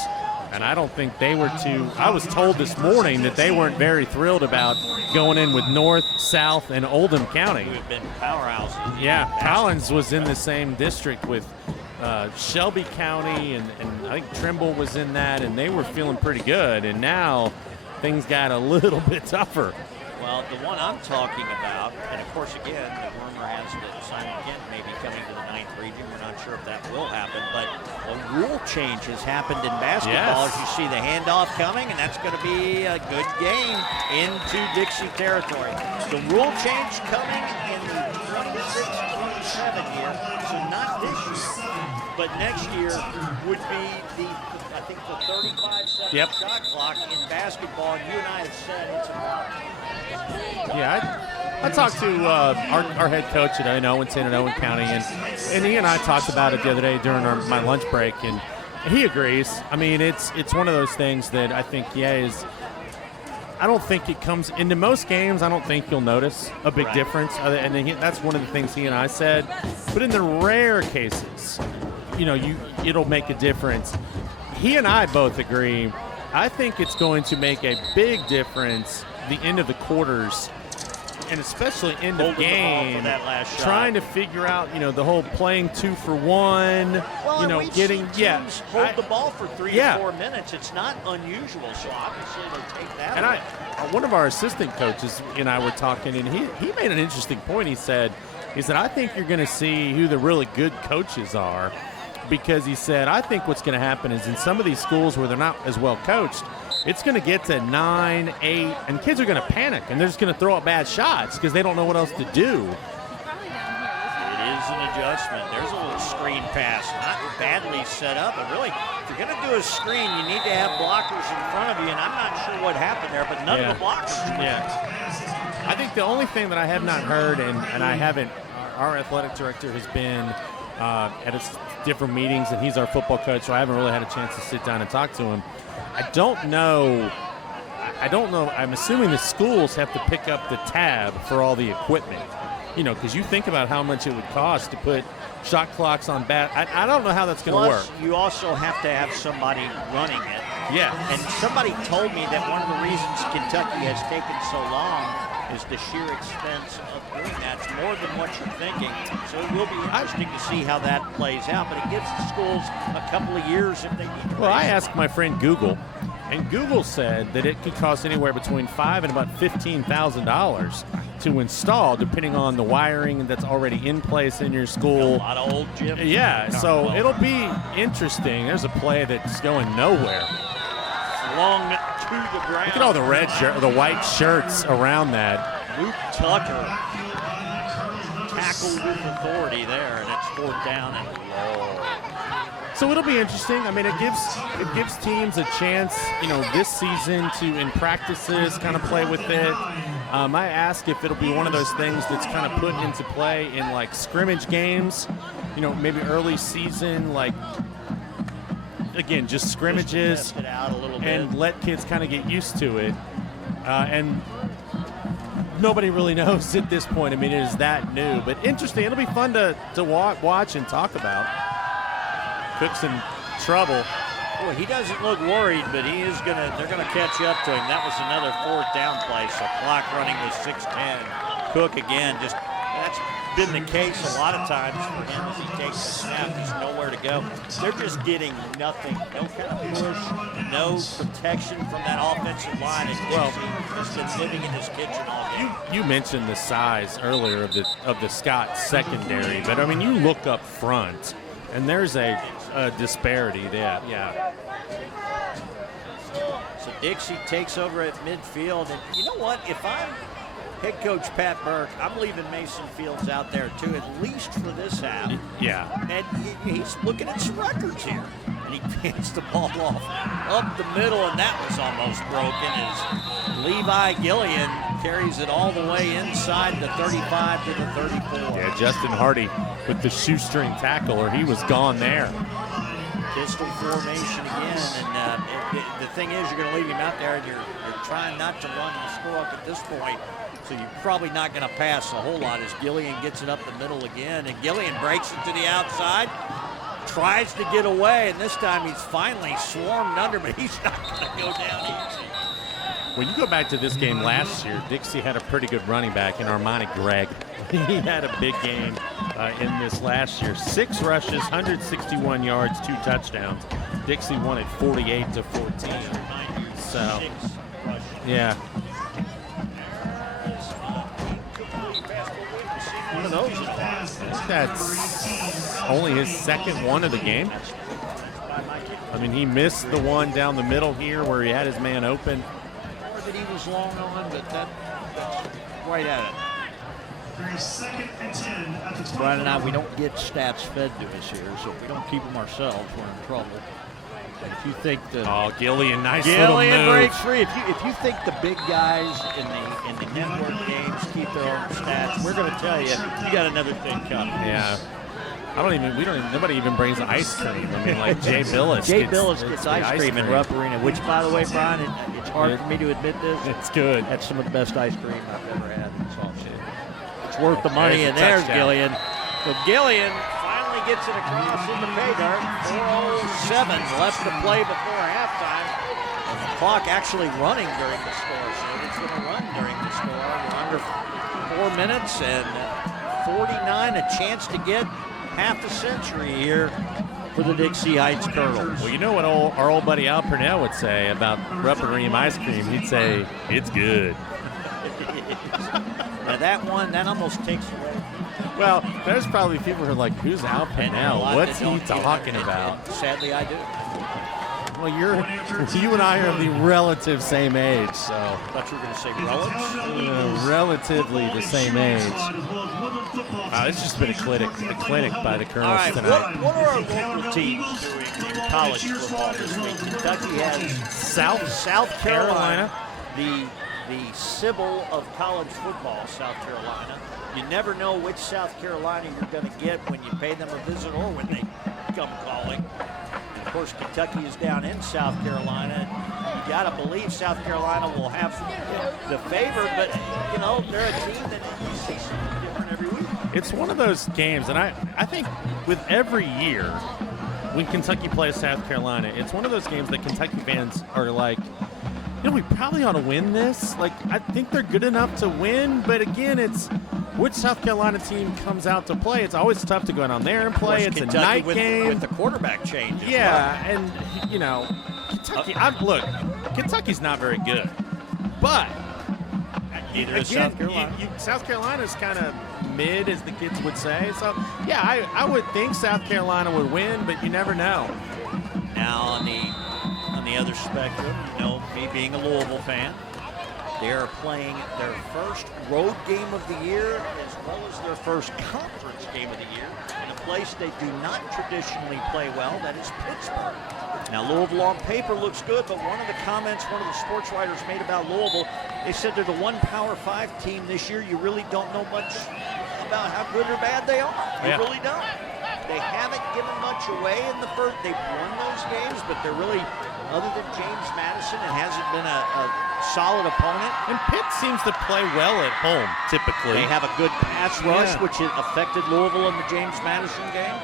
And I don't think they were too. I was told this morning that they weren't very thrilled about going in with North, South, and Oldham County. Who have been powerhouses. Yeah, Collins was in the same district with Shelby County, and I think Trimble was in that, and they were feeling pretty good. And now things got a little bit tougher. Well, the one I'm talking about, and of course, again, the rumor has that Simon Kent may be coming to the 9th region. We're not sure if that will happen, but a rule change has happened in basketball. Yes. As you see the handoff coming, and that's going to be a good game into Dixie territory. The rule change coming in the 26-27 year, so not this year, but next year would be I think the 35-second shot clock in basketball. And you and I have said it's a problem. Yeah, I talked to our head coach at Owenton and Owen County, and he and I talked about it the other day during my lunch break, and he agrees. I mean, it's one of those things that I think, I don't think it comes into most games. I don't think you'll notice a big difference, and that's one of the things he and I said. But in the rare cases, it'll make a difference. He and I both agree. I think it's going to make a big difference the end of the quarters, and especially end of game, trying to figure out, the whole playing 2 for 1, well, getting hold the ball for 3 to 4 minutes. It's not unusual, so obviously they'll take that. And one of our assistant coaches and I were talking, and he made an interesting point. He said, I think you're going to see who the really good coaches are, because he said, I think what's going to happen is in some of these schools where they're not as well coached, it's going to get to 9, 8, and kids are going to panic, and they're just going to throw up bad shots because they don't know what else to do. It is an adjustment. There's a little screen pass, not badly set up, but really, if you're going to do a screen, you need to have blockers in front of you, and I'm not sure what happened there, but none of the blockers. Yeah. I think the only thing that I have not heard, and I haven't, our athletic director has been at different meetings, and he's our football coach, so I haven't really had a chance to sit down and talk to him. I don't know. I'm assuming the schools have to pick up the tab for all the equipment, because you think about how much it would cost to put shot clocks on bat. I don't know how that's going to work. You also have to have somebody running it. Yeah. And somebody told me that one of the reasons Kentucky has taken so long is the sheer expense of doing that. It's more than what you're thinking. So it will be interesting to see how that plays out. But it gives the schools a couple of years if they need to. Well, I asked my friend Google, and Google said that it could cost anywhere between $5,000 and about $15,000 to install, depending on the wiring that's already in place in your school. A lot of old gyms. Yeah, so it'll be interesting. There's a play that's going nowhere. Long to the ground. Look at all the white shirts around that. Luke Tucker tackled with authority there, and it's 4th down and long. So it'll be interesting. I mean, it gives teams a chance, this season to, in practices, kind of play with it. I asked if it'll be one of those things that's kind of put into play in like scrimmage games, maybe early season, like, again, just scrimmages, just test it out a little and bit. let kids kind of get used to it. And nobody really knows at this point. I mean, it is that new, but interesting. It'll be fun to watch and talk about. Cook's in trouble. Boy, he doesn't look worried, but they're gonna catch up to him. That was another 4th down play, so clock running with 6:10. Cook again, that's been the case a lot of times for him as he takes a snap. There's nowhere to go. They're just getting nothing. No kind of push, no protection from that offensive line. And Dixie has been living in his kitchen all game. You mentioned the size earlier of the Scott secondary, but I mean, you look up front, and there's a disparity there. Yeah. So Dixie takes over at midfield, and you know what? If I'm head coach Pat Burke, I'm leaving Mason Fields out there too, at least for this half. Yeah. And he's looking at some records here. And he pans the ball off up the middle, and that was almost broken as Levi Gillian carries it all the way inside the 35 to the 34. Yeah, Justin Hardy with the shoestring tackle, or he was gone there. Pistol formation again, and the thing is, you're going to leave him out there, and you're trying not to run the score up at this point. So you're probably not going to pass a whole lot as Gillian gets it up the middle again. And Gillian breaks it to the outside, tries to get away, and this time he's finally swarmed under, but he's not going to go down easy. When you go back to this game last year, Dixie had a pretty good running back in Armani Gregg. He had a big game in this last year. 6 rushes, 161 yards, 2 touchdowns. Dixie won it 48-14. So, yeah. One of those. That's only his second one of the game. I mean, he missed the one down the middle here where he had his man open. That he was long on, but that's right at it. Brian and I, we don't get stats fed to us here, so if we don't keep them ourselves, we're in trouble. And if you think that Gillian, nice little move. Gillian breaks free. If you think the big guys in the network games keep their own stats, we're going to tell you got another thing coming. Yeah. Nobody even brings ice cream. I mean, like Jay Billis. Jay Billis gets ice cream in Rupp Arena, which, by the way, Brian, it's hard for me to admit this. It's good. That's some of the best ice cream I've ever had in this offseason. It's worth the money, and there's Gillian. So Gillian finally gets it across in the pay dirt. 4:07 left to play before halftime. And the clock actually running during the score, so it's going to run during the score. We're under 4 minutes and 49, a chance to get half a century here for the Dixie Heights Colonels. Well, you know what our old buddy Al Purnell would say about Rupp and Ream ice cream? He'd say, it's good. Now that almost takes away. Well, there's probably people who are like, who's Al Purnell? What's he talking about? Sadly, I do. Well, you and I are of the relative same age, so. I thought you were going to say relative. Relatively the same age. It's just been a clinic by the Colonels All right, tonight. What are our local teams doing in college football this week? Kentucky has South Carolina, the Sybil of college football, South Carolina. You never know which South Carolina you're going to get when you pay them a visit or when they come calling. Of course, Kentucky is down in South Carolina. You got to believe South Carolina will have the favor, but, they're a team that you see something different every week. It's one of those games, and I think with every year when Kentucky plays South Carolina, it's one of those games that Kentucky fans are like, we probably ought to win this. Like, I think they're good enough to win, but again, it's which South Carolina team comes out to play. It's always tough to go down there and play. It's Kentucky a night game. With the quarterback change. Yeah, and, Kentucky, Kentucky's not very good. But, neither is South Carolina. South Carolina's kind of mid, as the kids would say. So, yeah, I would think South Carolina would win, but you never know. Now, on the other spectrum, me being a Louisville fan, they are playing their first road game of the year as well as their first conference game of the year in a place they do not traditionally play well, that is Pittsburgh. Now, Louisville on paper looks good, but one of the comments one of the sports writers made about Louisville, they said they're the one Power 5 team this year. You really don't know much about how good or bad they are. You really don't. They haven't given much away in the first. They've won those games, but they're really, other than James Madison, it hasn't been a solid opponent. And Pitt seems to play well at home, typically. They have a good pass rush, which affected Louisville in the James Madison game.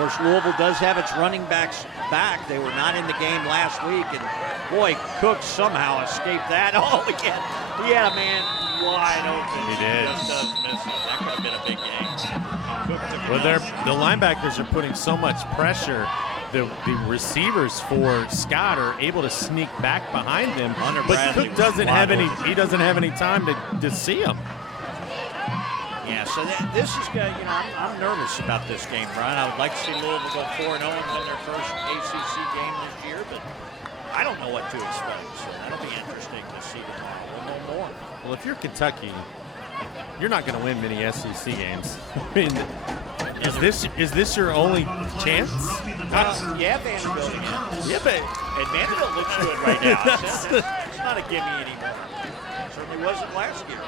course, Louisville does have its running backs back. They were not in the game last week, and boy, Cook somehow escaped that. Oh, he had a man wide open. He did. Just does miss it. That could have been a big game. Well, the linebackers are putting so much pressure. The receivers for Scott are able to sneak back behind them, but Cook doesn't have any. He doesn't have any time to see them. Yeah, so this is good. You know, I'm nervous about this game, Brian. I would like to see Louisville go 4-0 and win their first ACC game this year, but I don't know what to expect. So that'll be interesting to see tomorrow. We'll know more. Well, if you're Kentucky, you're not going to win many SEC games. I mean, is this your only chance? Yeah, Vanderbilt again. Yeah, but And Vanderbilt looks good right now. It's not a gimme anymore. It certainly wasn't last year.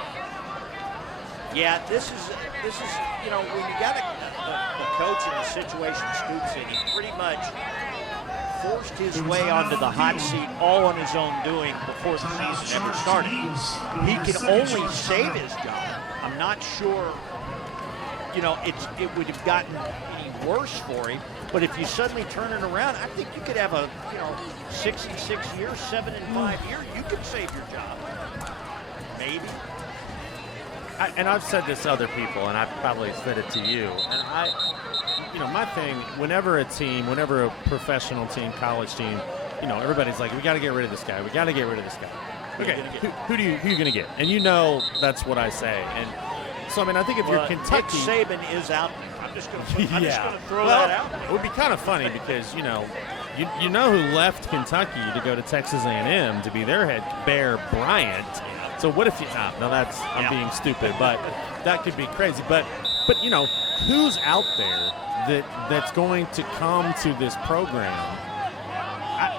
Yeah, this is you know, when you got the coach in the situation Scoop's in, he pretty much forced his way onto the hot seat all on his own doing before the season ever started. He can only save his job. I'm not sure, you know, it would have gotten any worse for him. But if you suddenly turn it around, I think you could have a, you know, 66 year, 7-5 year. You could save your job. Maybe. And I've said this to other people, and I've probably said it to you. And you know, my thing, whenever a professional team, college team, you know, everybody's like, we got to get rid of this guy. We got to get rid of this guy. Okay, who are you going to get? And you know that's what I say. And so, I mean, I think if you're Kentucky. Nick Saban is out. I'm just going to throw that out. It would be kind of funny because, you know who left Kentucky to go to Texas A&M to be their head, Bear Bryant. So what if you? No, I'm being stupid, but that could be crazy. But you know, who's out there that's going to come to this program?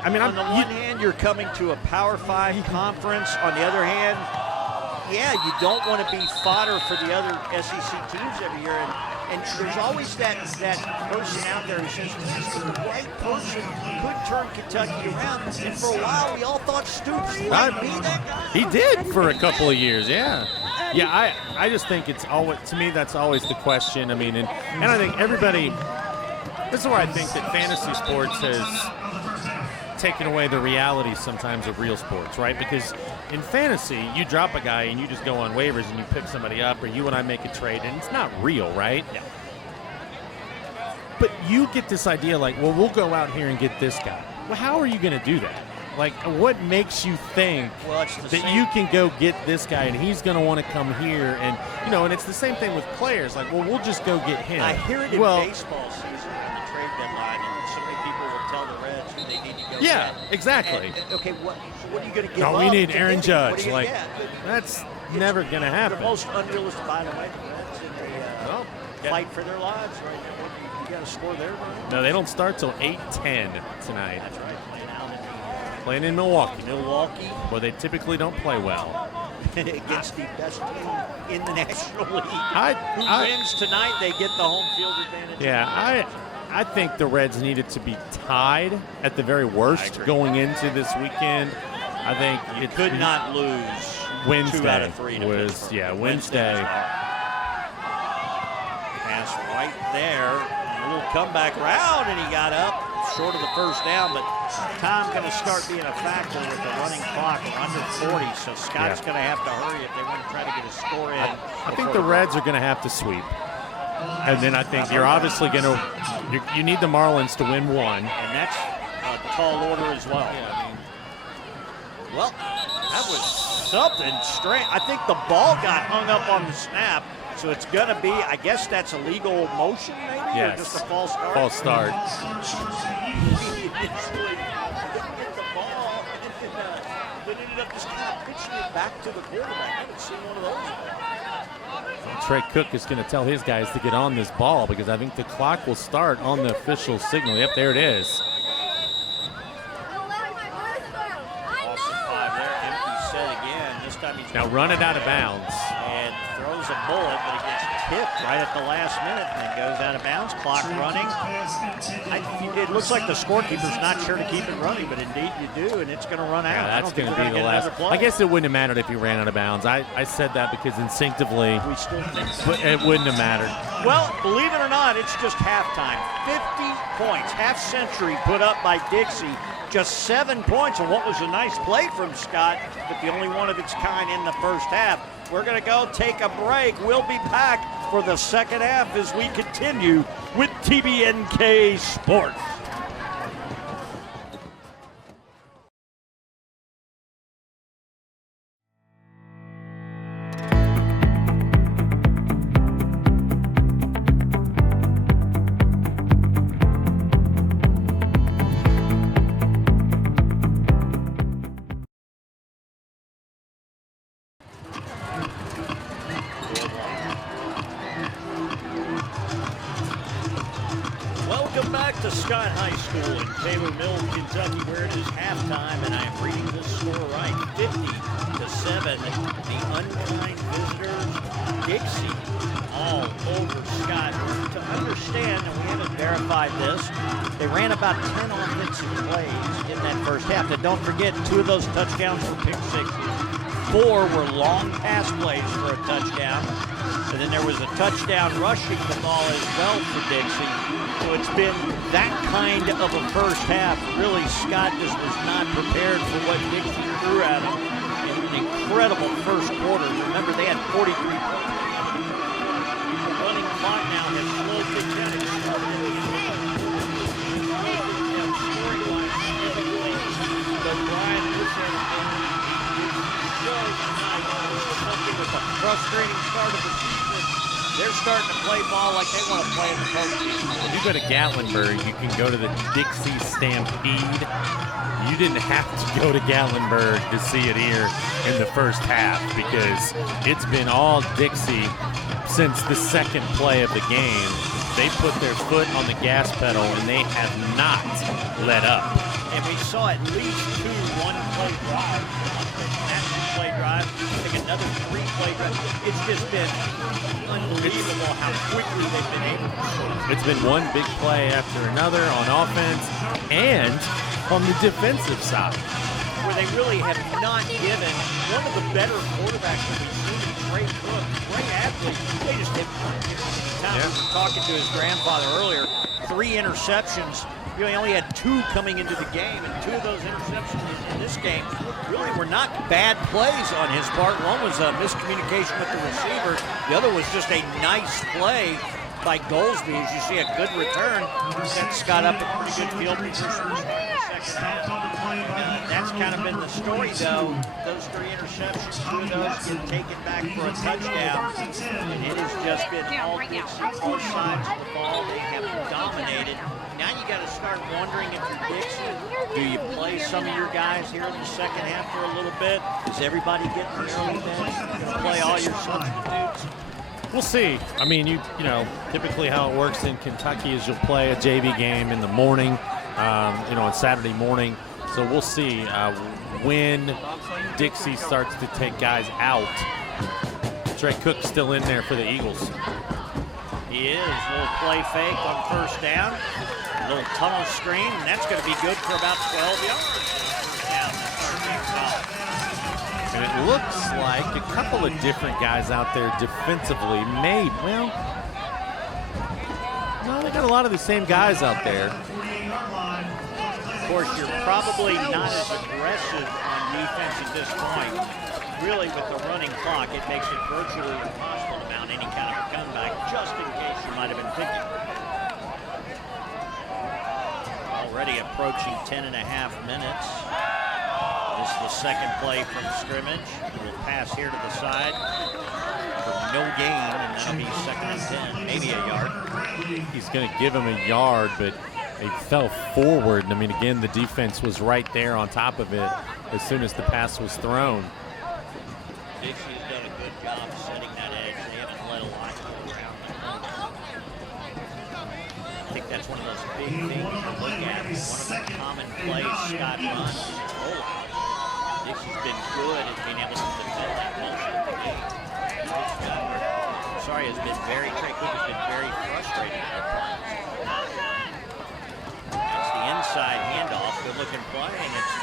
I mean, on the one hand, you're coming to a Power 5 conference. On the other hand, yeah, you don't want to be fodder for the other SEC teams every year. And there's always that person out there who says, the right person could turn Kentucky around. And for a while, we all thought Stoops might be that guy. He did for a couple of years, yeah. Yeah, I just think it's always, to me, that's always the question. I mean, and I think everybody, this is where I think that fantasy sports has taken away the reality sometimes of real sports, right? Because in fantasy, you drop a guy and you just go on waivers and you pick somebody up, or you and I make a trade, and it's not real, right? Yeah. But you get this idea like, well, we'll go out here and get this guy. Well, how are you going to do that? Like, what makes you think that you can go get this guy and he's going to want to come here? And, you know, and it's the same thing with players. Like, well, we'll just go get him. I hear it in baseball season on the trade deadline, and so many people will tell the Reds who they need to go get. Exactly. And, okay, what are you going to give up? No, we need Aaron Judge. Like, get? that's never going to happen. The most unrealistic, by the way, the Reds in the fight for their lives right now. You got to score there, Brian? No, they don't start till 8:10 tonight. That's right. Playing in Milwaukee. Where they typically don't play well. Against the best team in the National League. Who wins tonight, they get the home field advantage. Yeah, I think the Reds needed to be tied at the very worst going into this weekend. I think you could not lose Wednesday 2 out of 3 to Pittsburgh. Wednesday. Pass right there. A little comeback round, and he got up short of the first down, but time going to start being a factor with the running clock. We're under 40, so Scott's going to have to hurry if they want to try to get a score in. I think the Reds are going to have to sweep. And then I think you're obviously going to – you need the Marlins to win one. And that's a tall order as well. Well, that was something strange. I think the ball got hung up on the snap, so it's going to be – I guess that's a legal motion maybe? Yes. Or just a false start? False start. But ended up just kind of pitching it back to the quarterback. I haven't seen one of those. Trey Cook is going to tell his guys to get on this ball because I think the clock will start on the official signal. Yep, there it is. Austin 5 there, empty set again. This time he's now run it out of bounds. And throws a bullet, but it gets tipped right at the last minute and then goes out of bounds. Clock running. I think you did it looks like the scorekeeper's not sure to keep it running, but indeed you do, and it's going to run out. Yeah, that's going to be the last. I guess it wouldn't have mattered if he ran out of bounds. I said that because instinctively we still think but it wouldn't have mattered. Well, believe it or not, it's just halftime. 50 points, half century put up by Dixie. Just 7 points, and what was a nice play from Scott, but the only one of its kind in the first half. We're going to go take a break. We'll be back for the second half as we continue with TBNK Sports. Welcome back to Scott High School in Taylor Mill, Kentucky, where it is halftime, and I am reading this score right. 50-7. The unkind visitors, Dixie, all over Scott. To understand, and we haven't verified this, they ran about 10 offensive plays in that first half. And don't forget, 2 of those touchdowns were pick sixes. 4 were long pass plays for a touchdown. And then there was a touchdown rushing the ball as well for Dixie. So it's been that kind of a first half. Really, Scott just was not prepared for what Dixie threw at him in an incredible first quarter. Remember, they had 43 points. The running clock now has slowed things down. It started at the end. Scoring-wise, significantly. But Brian, this has been so nice. Something with a frustrating start of the season. They're starting to play ball like they want to play in the postseason. If you go to Gatlinburg, you can go to the Dixie Stampede. You didn't have to go to Gatlinburg to see it here in the first half because it's been all Dixie since the second play of the game. They put their foot on the gas pedal and they have not let up. And we saw at least 2 one-play drives. That 2-play drive, I think another 3-play drive. It's just been unbelievable how quickly they've been able to score. It's been one big play after another on offense and on the defensive side. Where they really have not given one of the better quarterbacks that we've seen, Trey Cook, great athlete. They just didn't give him time. Yeah. Talking to his grandfather earlier, 3 interceptions. He only had 2 coming into the game, and 2 of those interceptions in this game really were not bad plays on his part. One was a miscommunication with the receiver. The other was just a nice play by Goldsby. As you see, a good return. Set Scott up a pretty good field position to start the second half. That's kind of been the story, though. Those 3 interceptions, 2 of those get taken back for a touchdown. And it has just been all Dixie, both sides of the ball. They have dominated. Now you got to start wondering if you're Dixie, do you play some of your guys here in the second half for a little bit? Is everybody getting the early bench? You're going to play all your substitutes? We'll see. I mean, you know, typically how it works in Kentucky is you'll play a JV game in the morning, on Saturday morning. So we'll see when Dixie starts to take guys out. Trey Cook's still in there for the Eagles. He is. A little play fake on first down. A little tunnel screen, and that's going to be good for about 12 yards. And it looks like a couple of different guys out there defensively made, well, no, they got a lot of the same guys out there. Of course, you're probably not as aggressive on defense at this point. Really, with the running clock, it makes it virtually impossible to mount any kind of a comeback, just in case you might have been thinking. Already approaching 10 and a half minutes. This is the second play from scrimmage. We'll pass here to the side for no gain, and that'll be 2nd and 10, maybe a yard. He's going to give him a yard, but they fell forward. I mean, again, the defense was right there on top of it as soon as the pass was thrown. Dixie has done a good job setting that edge. They haven't let a lot go around. I think that's one of those big things to look at. One of the common plays Scott runs is rollout. Dixie's been good at being able to defend that motion in the game. Trey Cook has been very frustrating at times.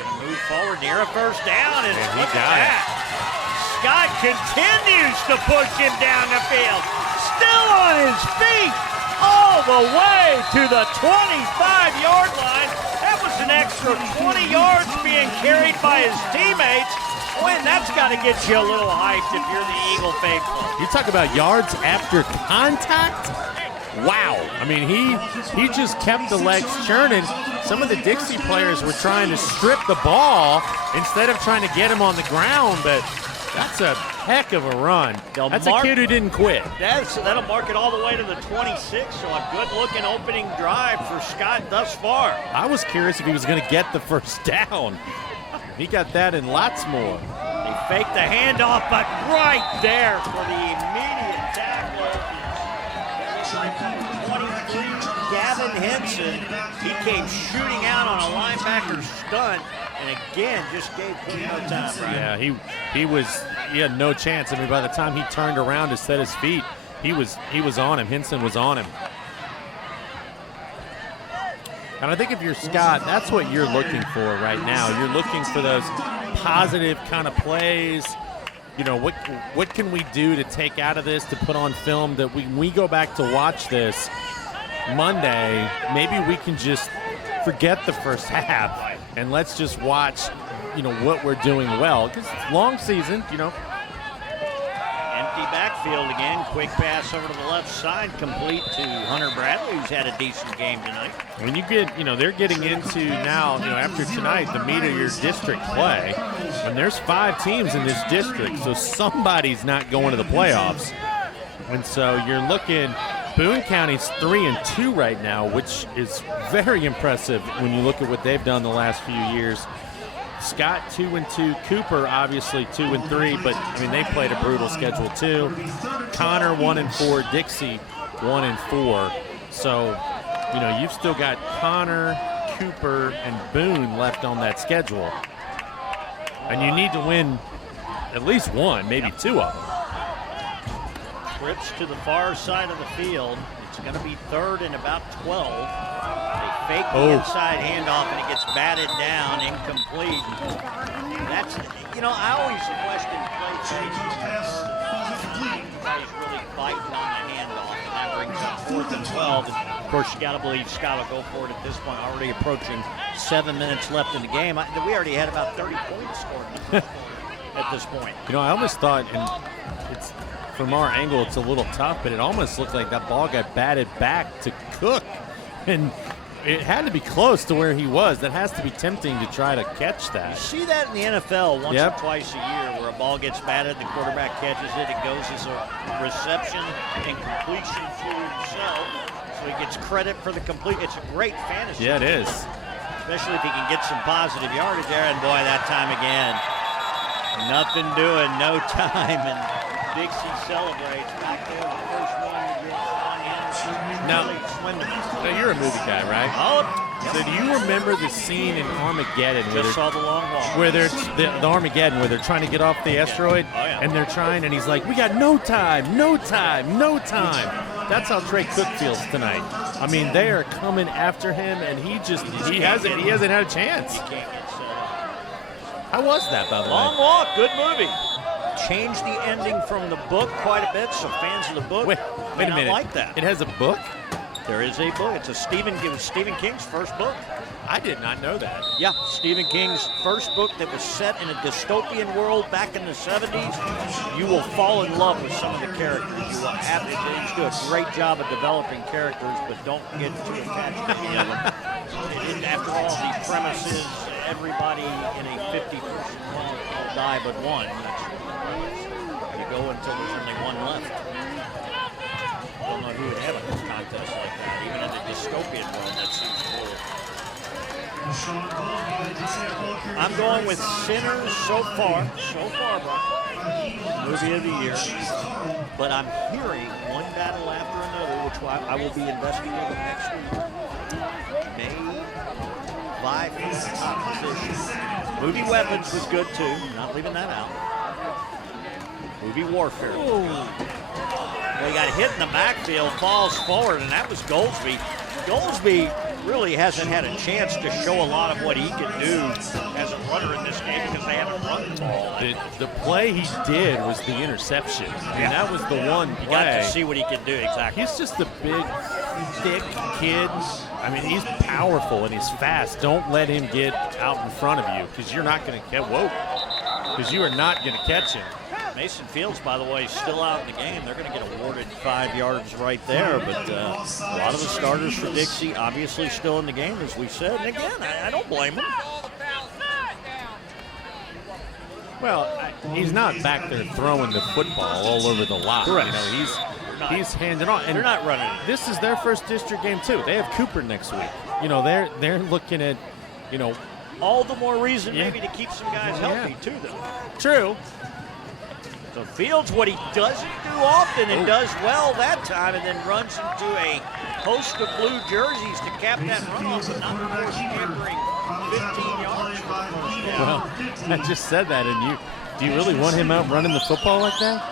Gonna move forward near a first down, and he look at got it. that. Scott continues to push him down the field. Still on his feet, all the way to the 25-yard line. That was an extra 20 yards being carried by his teammates. When that's got to get you a little hyped if you're the Eagle faithful. You talk about yards after contact? Wow. I mean, he just kept the legs churning. Some of the Dixie players were trying to strip the ball instead of trying to get him on the ground, but that's a heck of a run. That's a kid who didn't quit. That'll mark it all the way to the 26, so a good-looking opening drive for Scott thus far. I was curious if he was going to get the first down. He got that and lots more. They faked the handoff, but right there for the immediate tackler. 23, Gavin Henson. He came shooting out on a linebacker stunt, and again just gave him no time. Right? Yeah, he had no chance. I mean, by the time he turned around to set his feet, he was on him. Henson was on him. And I think if you're Scott, that's what you're looking for right now. You're looking for those positive kind of plays. You know, what can we do to take out of this, to put on film, that when we go back to watch this Monday, maybe we can just forget the first half and let's just watch, you know, what we're doing well. Because it's long season, you know. Empty backfield again. Quick pass over to the left side, complete to Hunter Bradley, who's had a decent game tonight. When you get, you know, they're getting into now, you know, after tonight, the meat of your district play. And there's 5 teams in this district, so somebody's not going to the playoffs. And so you're looking, Boone County's 3-2 right now, which is very impressive when you look at what they've done the last few years. Scott 2-2, Cooper obviously 2-3, but I mean they played a brutal schedule too. Connor 1-4, Dixie 1-4. So, you know, you've still got Connor, Cooper, and Boone left on that schedule. And you need to win at least one, maybe 2 of them. Trips to the far side of the field. It's going to be 3rd and about 12. They fake the inside handoff, and it gets batted down, incomplete. That's, you know, I always question play changes. Everybody's really fighting on the handoff, and that brings up 4th and 12. And of course, you got to believe Scott will go for it at this point. Already approaching 7 minutes left in the game. We already had about 30 points scored at this point. You know, I almost thought, and it's from our angle, it's a little tough, but it almost looked like that ball got batted back to Cook, and it had to be close to where he was. That has to be tempting to try to catch that. You see that in the NFL once or twice a year, where a ball gets batted, the quarterback catches it, it goes as a reception and completion for himself, so he gets credit for the complete. It's a great fantasy. Yeah, it is. Especially if he can get some positive yardage there, and boy, that time again, nothing doing, no time, and Dixie celebrates back there, the first one to get on Anderson. Now, you're a movie guy, right? Oh, so do you remember the scene in Armageddon? Just saw the long walk. Where they're the Armageddon, where they're trying to get off the asteroid, and they're trying, and he's like, "We got no time, no time, no time." That's how Trey Cook feels tonight. I mean, they are coming after him, and he hasn't had a chance. He can't get set up. How was that, by the way? Long walk, good movie. Changed the ending from the book quite a bit, so fans of the book Wait may a not minute. like that. It has a book? There is a book. It was Stephen King's first book. I did not know that. Yeah, Stephen King's first book that was set in a dystopian world back in the 70s. You will fall in love with some of the characters. You will absolutely do a great job of developing characters, but don't get too attached to any of them. After all, the premise is everybody in a 50-person world will die but one. You go until there's only one left. Don't know who would have a contest like that. Even in a dystopian world, that seems cool. I'm going with Sinners so far, Brian. Movie of the year. But I'm hearing one battle after another, which I will be investigating next week. May vie for the top position. Movie Weapons was good too. Not leaving that out. Movie Warfare. Well, he got hit in the backfield, falls forward, and that was Goldsby. Goldsby really hasn't had a chance to show a lot of what he can do as a runner in this game because they haven't run the ball. The play he did was the interception. And that was the one play. You got to see what he can do, exactly. He's just a big, thick kid. I mean, he's powerful and he's fast. Don't let him get out in front of you because you're not going to catch. Whoa, because you are not going to catch him. Mason Fields, by the way, still out in the game. They're going to get awarded 5 yards right there. But a lot of the starters for Dixie obviously still in the game, as we said. And again, I don't blame them. Well, he's not back there throwing the football all over the lot. Correct. You know, he's handing off. And they're not running it. This is their first district game too. They have Cooper next week. You know, they're looking at, you know, all the more reason maybe to keep some guys healthy too, though. True. So Fields, what he doesn't do often and does well that time, and then runs into a host of blue jerseys to cap that run off, but not before scampering 15 yards for the first down. Well, I just said that, and do you really want him out running the football like that?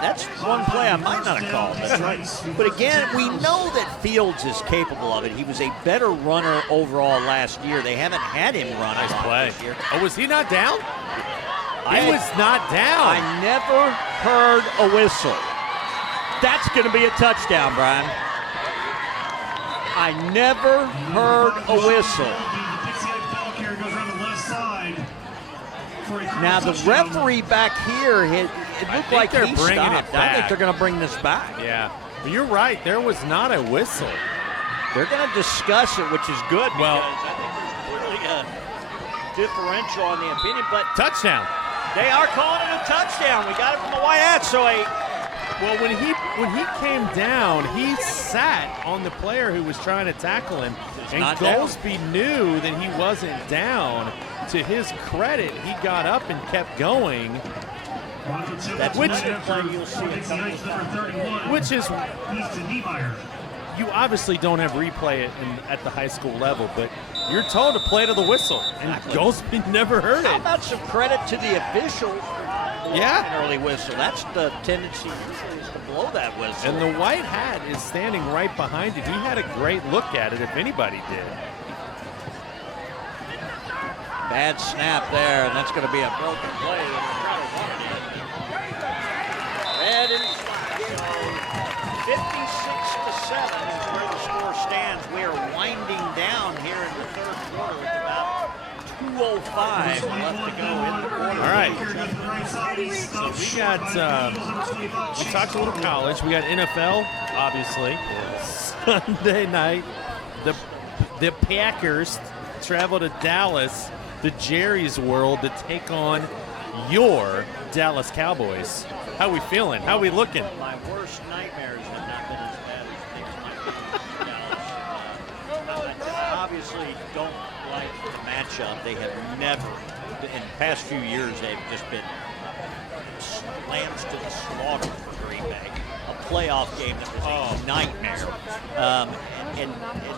That's one play I might not have called. That's right. But again, we know that Fields is capable of it. He was a better runner overall last year. They haven't had him run Nice a lot play. this year. Oh, was he not down? He was not down. I never heard a whistle. That's going to be a touchdown, Brian. I never heard a whistle. Now, the referee back here, it looked like they're he bringing stopped. it back. I think they're going to bring this back. Yeah. But you're right. There was not a whistle. They're going to discuss it, which is good Well, because I think there's clearly a differential on the opinion. But touchdown. they are calling it a touchdown. We got it from the white hat. So Well, when he came down, he sat on the player who was trying to tackle him, and Goldsby knew that he wasn't down. To his credit, he got up and kept going. that's another play you'll see a couple of times. Which is, you obviously don't have replay at the high school level, but you're told to play to the whistle, and Goldsby never heard How it. about some credit to the official? Yeah. An early whistle. That's the tendency usually is to blow that whistle. And the white hat is standing right behind it. He had a great look at it, if anybody did. Bad snap there, and that's going to be a broken play. Red and flag. 56-7 is where the score stands. We are winding down here in the third quarter with about 2:05 left to go in the quarter. All right. So we got, we talked a little college. We got NFL, obviously. Sunday night, the Packers travel to Dallas, the Jerry's World, to take on your Dallas Cowboys. How we feeling? How we looking? My worst nightmares have not been as bad as things might be in Dallas. I obviously don't like the matchup. They have never, in the past few years, they've just been lambs to the slaughter for Green Bay. A playoff game that was a nightmare. And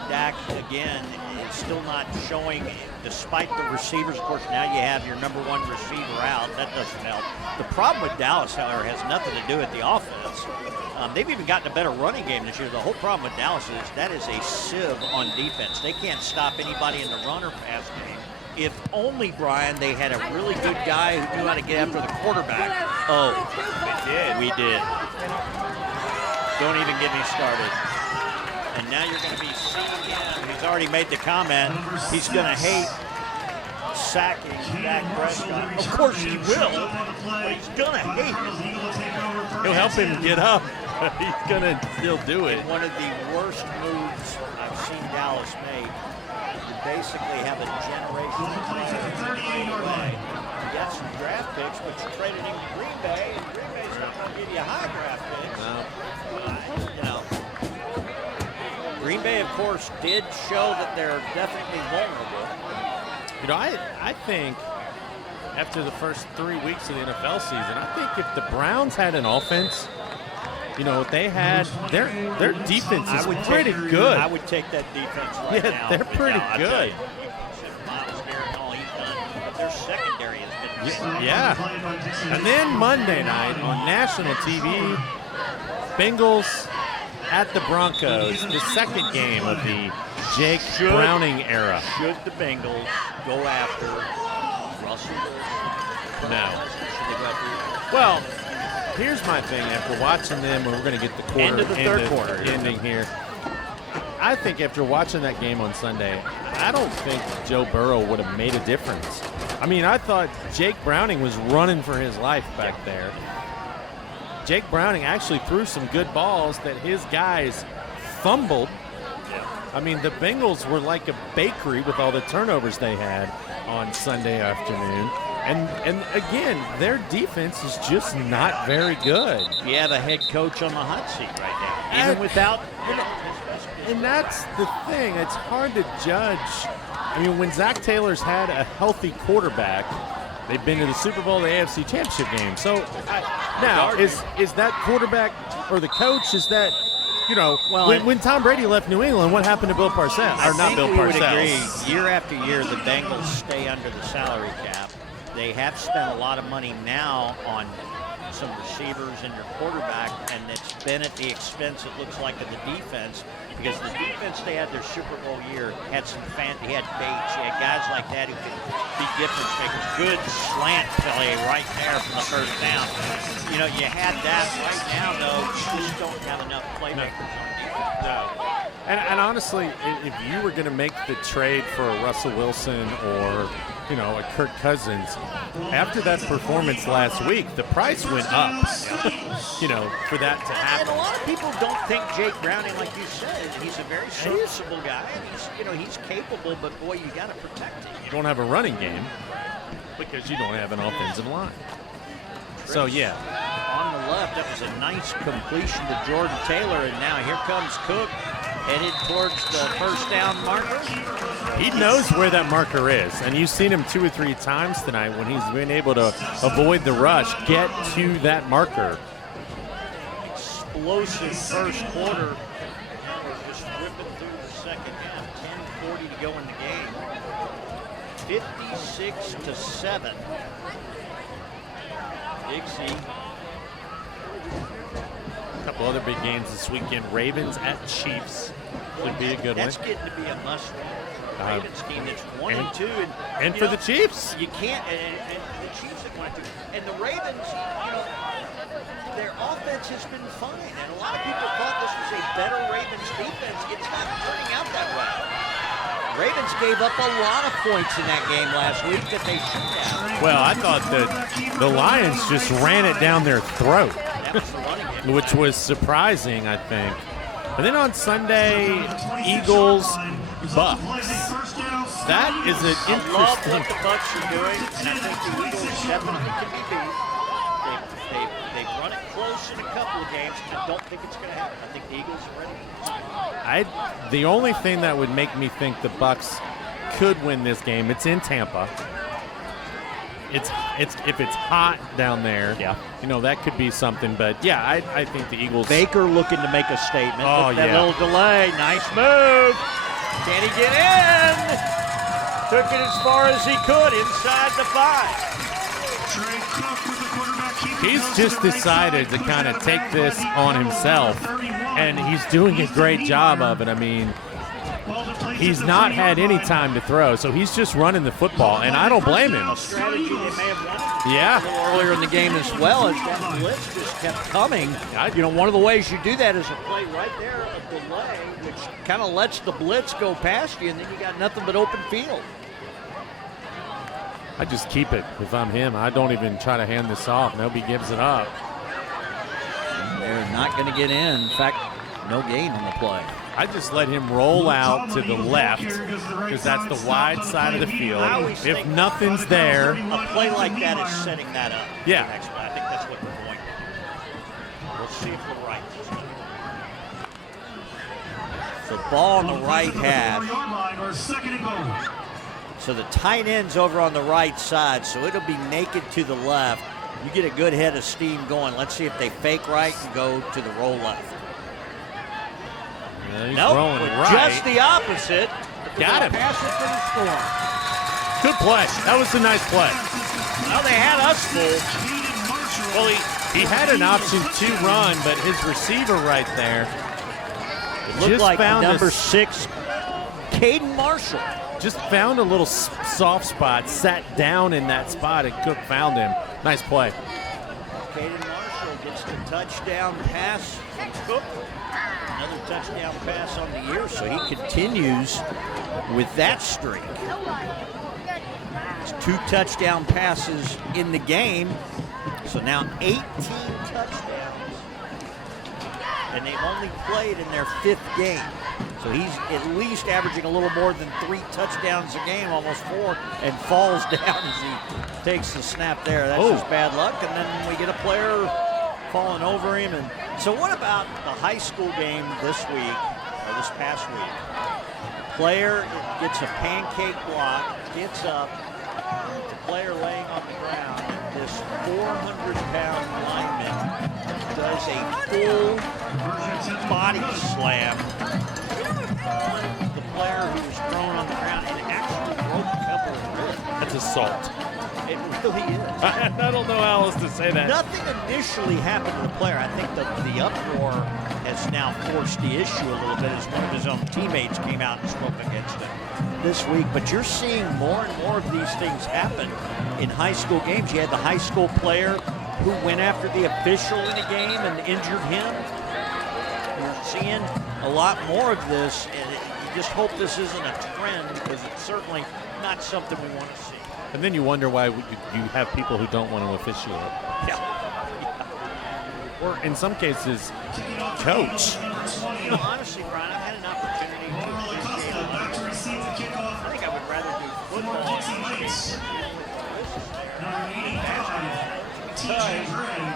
Dak, again, is still not showing, despite the receivers. Of course, now you have your number one receiver out. That doesn't help. The problem with Dallas, however, has nothing to do with the offense. They've even gotten a better running game this year. The whole problem with Dallas is that is a sieve on defense. They can't stop anybody in the run or pass game. If only, Brian, they had a really good guy who knew how to get after the quarterback. Oh, we did. Don't even get me started. And now you're going to be seeing him. He's already made the comment. He's going to hate sacking Dak Prescott. Of course he will, but he's going to hate it. He'll help him get up. He's going to still do it. One of the worst moves I've seen Dallas make. You basically have a generational player away. You got some draft picks, but you traded him to Green Bay, and Green Bay's not going to give you high draft picks. No. Green Bay, of course, did show that they're definitely vulnerable. You know, I think after the first 3 weeks of the NFL season, I think if the Browns had an offense, you know, they had their defense is pretty good. I would take that defense right now. Yeah, they're pretty good. Miles Garrett, all he's done, but their secondary has been Yeah. And then Monday night on national TV, Bengals at the Broncos, the second game of the Jake Browning era. Should the Bengals go after Russell? No. Should they go after? Well, here's my thing. After watching them, we're going to get the quarter End of the third quarter ending here. I think after watching that game on Sunday, I don't think Joe Burrow would have made a difference. I mean, I thought Jake Browning was running for his life back there. Jake Browning actually threw some good balls that his guys fumbled. I mean, the Bengals were like a bakery with all the turnovers they had on Sunday afternoon. And again, their defense is just not very good. You have a head coach on the hot seat right now, even without. And that's the thing. It's hard to judge. I mean, when Zach Taylor's had a healthy quarterback, they've been to the Super Bowl, the AFC Championship game. So now, is that quarterback or the coach? Is that, when Tom Brady left New England, what happened to Bill Parcells? Or not Bill Parcells? I think we would agree. Year after year, the Bengals stay under the salary cap. They have spent a lot of money now on some receivers and your quarterback, and it's been at the expense, it looks like, of the defense, because the defense they had their Super Bowl year had some he had Bates, he had guys like that who could be difference makers. Good slant play right there from the first down. You had that. Right now, though, you just don't have enough playmakers on defense. No. And honestly, if you were going to make the trade for a Russell Wilson or a Kirk Cousins, after that performance last week, the price went up, for that to happen. And a lot of people don't think Jake Browning, like you said, he's a very serviceable guy. He's capable, but boy, you got to protect him. You don't have a running game because you don't have an offensive line. So, yeah. On the left, that was a nice completion to Jordan Taylor, and now here comes Cook, headed towards the first down marker. He knows where that marker is, and you've seen him 2 or 3 times tonight when he's been able to avoid the rush, get to that marker. Explosive first quarter. Just whipping through the second half. 10:40 to go in the game. 56-7. Dixie. A couple other big games this weekend. Ravens at Chiefs could be a good one. That's getting to be a must-win. Ravens team that's 1-2, and for the Chiefs, you can't. And the Chiefs at 1-2, and the Ravens, their offense has been fine. And a lot of people thought this was a better Ravens defense. It's not turning out that way. Ravens gave up a lot of points in that game last week that they should have. Well, I thought that the Lions just ran it down their throat, which was surprising, I think. And then on Sunday, Eagles, Bucks. That is an interesting. I love what the Bucks are doing, and I think the Eagles definitely can be beat. They've run it close in a couple of games. I don't think it's going to happen. I think the Eagles are ready. The only thing that would make me think the Bucks could win this game, it's in Tampa. It's if it's hot down there, that could be something. But yeah, I think the Eagles. Baker looking to make a statement. Oh, that little delay, nice move. Can he get in? Took it as far as he could inside the 5. He's just decided to kind of take this on himself, and he's doing a great job of it. I mean, he's not had any time to throw, so he's just running the football, and I don't blame him. A strategy they may have wanted Yeah. a little earlier in the game as well, as that blitz just kept coming. One of the ways you do that is a play right there, a delay, which kind of lets the blitz go past you, and then you got nothing but open field. I just keep it if I'm him. I don't even try to hand this off. Nobody gives it up. They're not going to get in. In fact, no gain on the play. I just let him roll out to the left because that's the wide side of the field. If nothing's there. A play like that is setting that up. Yeah. For the next play. I think that's what they're going to do. We'll see if we're right. So ball on the right half. So the tight end's over on the right side, so it'll be naked to the left. You get a good head of steam going. Let's see if they fake right and go to the roll left. Yeah, he's rolling right. Just the opposite. Got him. Pass it to the score. Good play. That was a nice play. Well, they had us full. Well, he had an option to run, but his receiver right there It looked just like found number 6 Caden Marshall. Just found a little soft spot, sat down in that spot, and Cook found him. Nice play. Caden Marshall gets the touchdown pass from Cook. Another touchdown pass on the year, so he continues with that streak. It's 2 touchdown passes in the game, so now 18 touchdowns, and they've only played in their 5th game. So he's at least averaging a little more than 3 touchdowns a game, almost 4, and falls down as he takes the snap there. That's just bad luck, and then we get a player falling over him. And so what about the high school game this week, or this past week? Player gets a pancake block, gets up, the player laying on the ground, this 400-pound lineman does a full body slam on the player who was thrown on the ground and actually broke a couple of ribs. That's assault. It really is. I don't know how else to say that. Nothing initially happened to the player. I think the uproar has now forced the issue a little bit as one of his own teammates came out and spoke against him this week. But you're seeing more and more of these things happen in high school games. You had the high school player who went after the official in a game and injured him. You're seeing a lot more of this, and you just hope this isn't a trend, because it's certainly not something we want to see. And then you wonder why you have people who don't want to officiate. Yeah. Or in some cases, coach. You know, honestly, Brian, I've had an opportunity to officiate a lot of games. I think I would rather do football because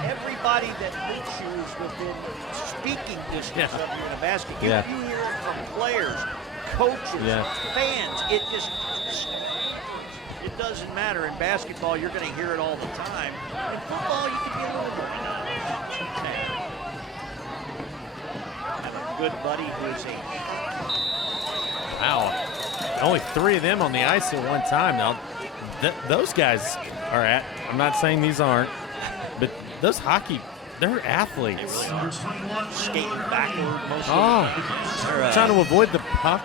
everybody that meets you is within speaking distance of you in a basket. You hear it from players, coaches, fans. It doesn't matter. In basketball, you're going to hear it all the time. In football, you can be a little more anonymous. I have a good buddy who's Wow. Only 3 of them on the ice at one time. Now, those guys are I'm not saying these aren't, but those they're athletes. They really are. Skating backward most of them. Trying to avoid the puck.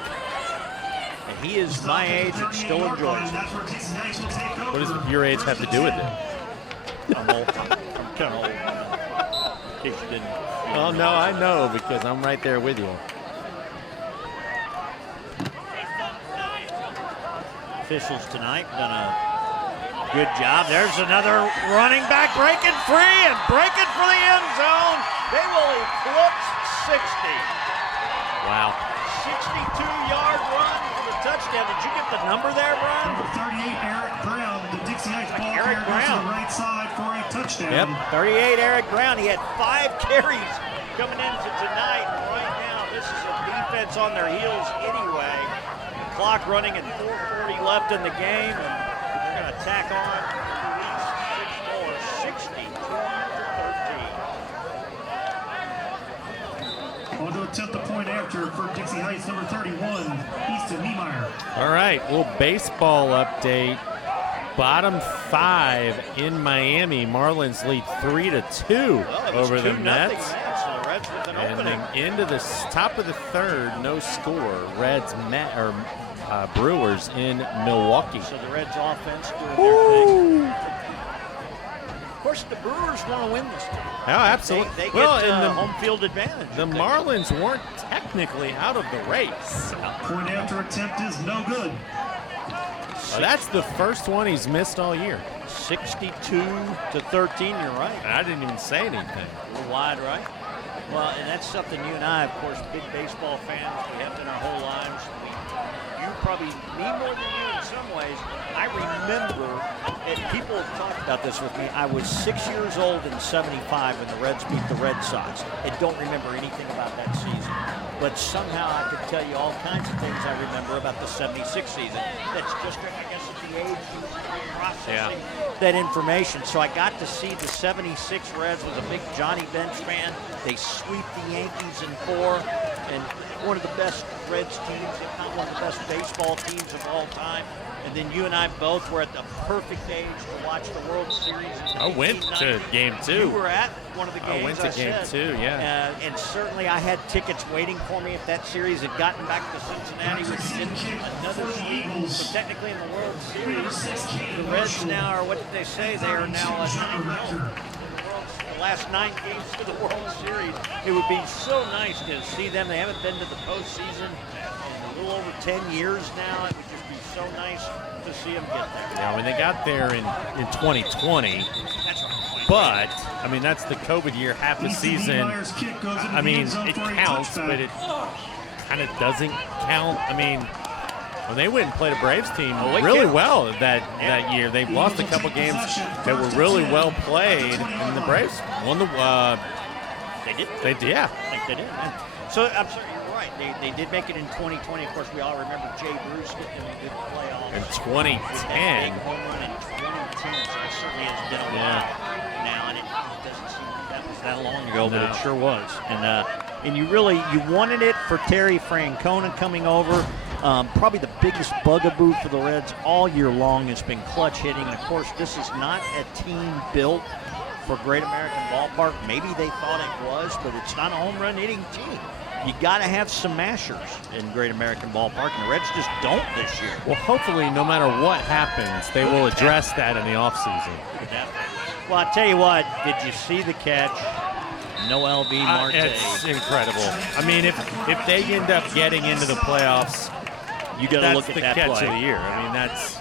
And he is my age and still enjoys it. What does your age have to do with it? I'm old. I'm kind of old. In case you didn't. Oh, no, I know, because I'm right there with you. Officials tonight done a good job. There's another running back breaking free and breaking for the end zone. They will eclipse 60. Wow. 62-yard run for the touchdown. Did you get the number there, Brian? Number 38, Eric Brown, the Dixie Heights ball Eric carrier, goes to Brown. the right side for a touchdown. Yep. 38, Eric Brown. He had 5 carries coming into tonight. And right now, this is a defense on their heels anyway. Clock running and 4:40 left in the game, and they're going to tack on at least 6 more, 60-13. On to attempt the point after for Dixie Heights, number 31, Easton Niemeyer. All right, well, baseball update. Bottom 5 in Miami. Marlins lead 3-2 over the Mets. And then into the top of the 3rd, no score. Brewers in Milwaukee. So the Reds offense doing their thing. Of course, the Brewers want to win this game. Oh, absolutely. They get home field advantage. The Marlins weren't technically out of the race. Point after attempt is no good. Well, that's the first one he's missed all year. 62-13, you're right. And I didn't even say anything. A little wide, right? Well, and that's something you and I, of course, big baseball fans, we have been our whole lives. You probably, me more than you in some ways. I remember, and people have talked about this with me, I was 6 years old in '75 when the Reds beat the Red Sox. I don't remember anything about that season. But somehow I could tell you all kinds of things I remember about the '76 season. That's just, I guess, at the age you processing that information. So I got to see the '76 Reds. Was a big Johnny Bench fan. They sweep the Yankees in 4, and one of the best Reds teams, if not one of the best baseball teams of all time. And then you and I both were at the perfect age to watch the World Series. I went to Game 2. You were at one of the games. I went to Game 2, yeah. And certainly I had tickets waiting for me if that series had gotten back to Cincinnati, which is another sweep. So technically in the World Series, the Reds now are, what did they say? They are now 9-0. The last 9 games of the World Series. It would be so nice to see them. They haven't been to the postseason in a little over 10 years now. It would just be so nice to see them get there. Yeah, I mean, they got there in 2020. That's right. But, I mean, that's the COVID year, half the season. I mean, it counts, but it kind of doesn't count. I mean, when they went and played a Braves team really well that year, they lost a couple games that were really well played, and the Braves won the. They did. They did, yeah. I think they did. So I'm sorry, you're right. They did make it in 2020. Of course, we all remember Jay Bruce getting a good playoff. In 2010. Big home run in 2010. So that certainly has been a while now, and it doesn't seem like that was that long ago, but it sure was. And you wanted it for Terry Francona coming over. Probably the biggest bugaboo for the Reds all year long has been clutch hitting. And, of course, this is not a team built for Great American Ballpark. Maybe they thought it was, but it's not a home run hitting team. You got to have some mashers in Great American Ballpark, and the Reds just don't this year. Well, hopefully, no matter what happens, they will address that in the offseason. Well, I tell you what, did you see the catch? Noel V. Marte. It's incredible. I mean, if they end up getting into the playoffs, you got to look at that catch play. of the year. I mean, that's.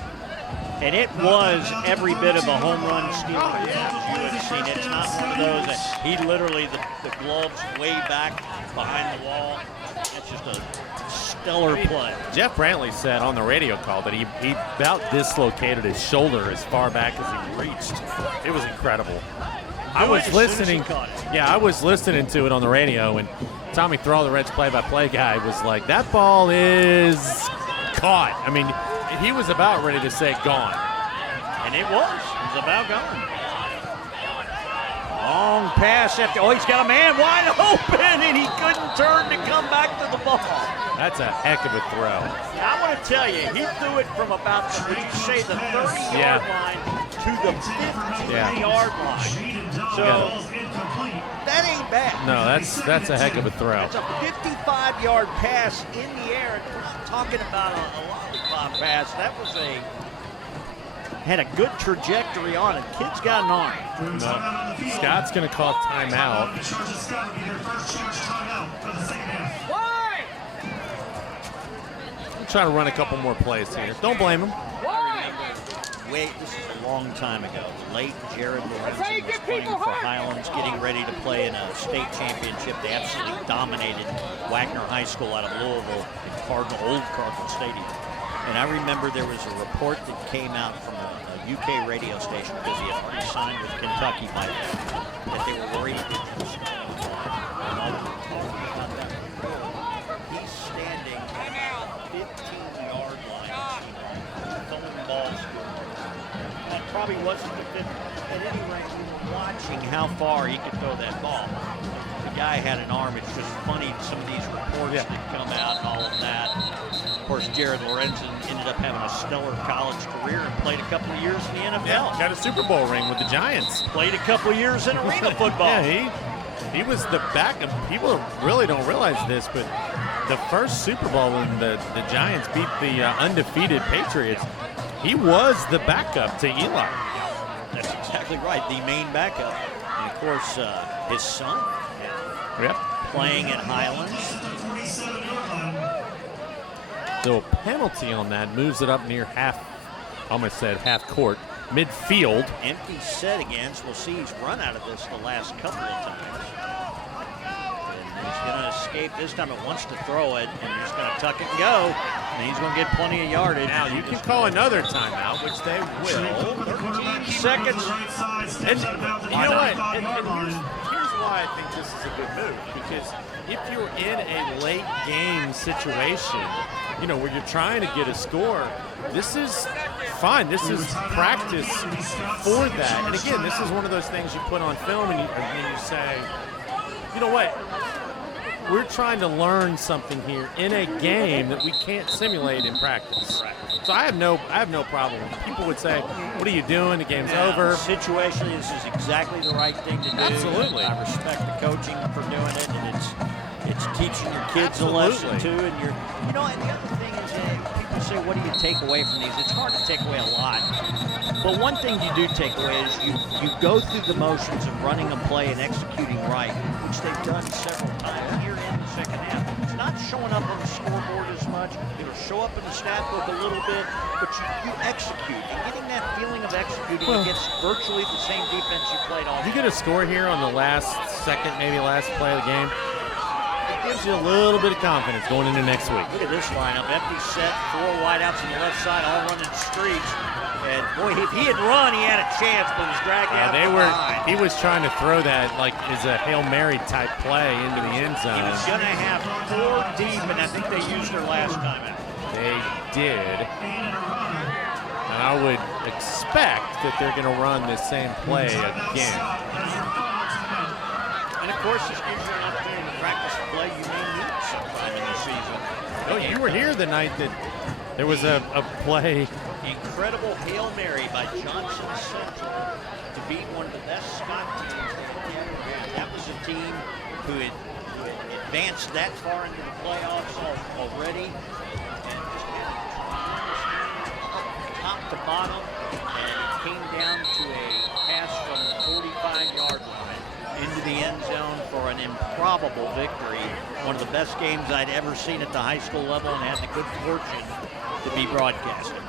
And it was every bit of a home run stealing catch you have seen. It's not one of those that he literally, the gloves way back behind the wall. It's just a stellar play. Jeff Brantley said on the radio call that he about dislocated his shoulder as far back as he reached. It was incredible. I was listening. Yeah, I was listening to it on the radio, and Tommy Thrall, the Reds play-by-play guy, was like, "That ball is caught." I mean, he was about ready to say gone. And it was. It was about gone. Long pass after. Oh, he's got a man wide open, and he couldn't turn to come back to the ball. That's a heck of a throw. I want to tell you, he threw it from about the 30-yard line to the 50-yard line. So that ain't bad. No, that's a heck of a throw. It's a 55-yard pass in the air. We're not talking about a lollipop pass. That was had a good trajectory on it. Kid's got an arm. No. Scott's going to call timeout. We'll try to run a couple more plays here. Don't blame him. This is a long time ago. Late Jared Lorenzen was playing for Highlands, getting ready to play in a state championship. They absolutely dominated Wagner High School out of Louisville at Old Cardinal Stadium. And I remember there was a report that came out from a UK radio station because he had already signed with Kentucky by then, that they were worried about that. He's standing at the 15-yard line, throwing balls. That probably wasn't the 50. At any rate, we were watching how far he could throw that ball. The guy had an arm. It's just funny, some of these reports that come out and all of that. Of course, Jared Lorenzen ended up having a stellar college career and played a couple of years in the NFL. Yeah, got a Super Bowl ring with the Giants. Played a couple of years in arena football. Yeah, he was the backup. People really don't realize this, but the first Super Bowl when the Giants beat the undefeated Patriots, he was the backup to Eli. That's exactly right, the main backup. And, of course, his son playing at Highlands. So a penalty on that moves it up near half court, midfield. Empty set again, so we'll see he's run out of this the last couple of times. And he's going to escape this time, but wants to throw it, and he's going to tuck it and go. And he's going to get plenty of yardage. Now you can call another timeout, which they will. 13 seconds. And you know what? And here's why I think this is a good move, because if you're in a late game situation, where you're trying to get a score, this is fine. This is practice for that. And again, this is one of those things you put on film and you say, you know what? we're trying to learn something here in a game that we can't simulate in practice. So I have no problem. People would say, "What are you doing? The game's over." Situationally, this is exactly the right thing to do. Absolutely. I respect the coaching for doing it, and it's teaching your kids a lesson too. And and the other thing is, people say, "What do you take away from these?" It's hard to take away a lot, but one thing you do take away is you go through the motions of running a play and executing right, which they've done several times here in the second half. It's not showing up on the scoreboard as much. It'll show up in the stat book a little bit, but you execute. And getting that feeling of executing against virtually the same defense you played all. You get a score here on the last play of the game. It gives you a little bit of confidence going into next week. Look at this lineup. Empty set, 4 wideouts on the left side, all running streaks. And boy, if he had run, he had a chance, but was dragged out. He was trying to throw that like as a Hail Mary type play into the end zone. He was going to have 4 deep, and I think they used their last time out. They did. And I would expect that they're going to run the same play again. And of course, this gives you an opportunity to practice a play you may need sometime in the season. Oh, you were here the night that there was a play. Incredible Hail Mary by Johnson Central to beat one of the best Scott teams. That was a team who had advanced that far into the playoffs already, and just had a tremendous top to bottom, and it came down to a pass from the 45-yard line into the end zone for an improbable victory. One of the best games I'd ever seen at the high school level, and had the good fortune to be broadcasted.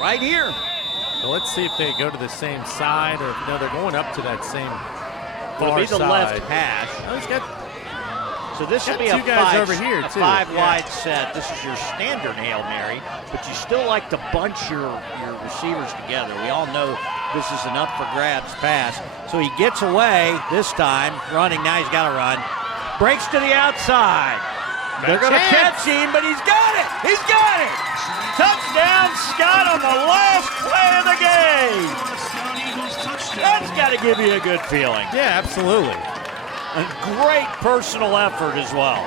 Right here. So let's see if they go to the same side, or no, they're going up to that same far It'll be the side. left hash. Oh, he's got So this will be two guys over here, a too. 5-wide set. This is your standard Hail Mary, but you still like to bunch your receivers together. We all know this is an up for grabs pass. So he gets away this time, running. Now he's got to run. Breaks to the outside. They're going to catch him, but he's got it. He's got it. Touchdown, Scott, on the last play of the game. That's got to give you a good feeling. Yeah, absolutely. A great personal effort as well.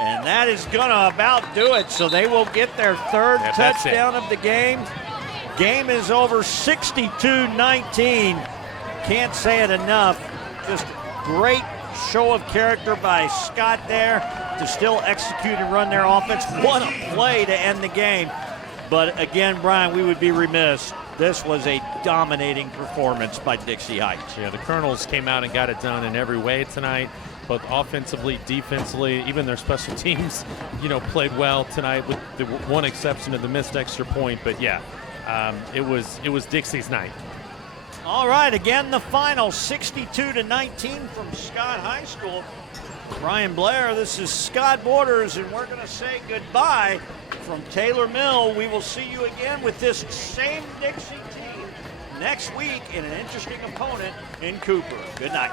And that is going to about do it. So they will get their third touchdown of the game. Game is over 62-19. Can't say it enough. Just great show of character by Scott there to still execute and run their offense. What a play to end the game. But again, Brian, we would be remiss. This was a dominating performance by Dixie Heights. Yeah, the Colonels came out and got it done in every way tonight, both offensively, defensively, even their special teams, played well tonight with the one exception of the missed extra point. But yeah, it was Dixie's night. All right, again, the final 62-19 from Scott High School. Brian Blair, this is Scott Borders, and we're going to say goodbye from Taylor Mill. We will see you again with this same Dixie team next week in an interesting opponent in Cooper. Good night.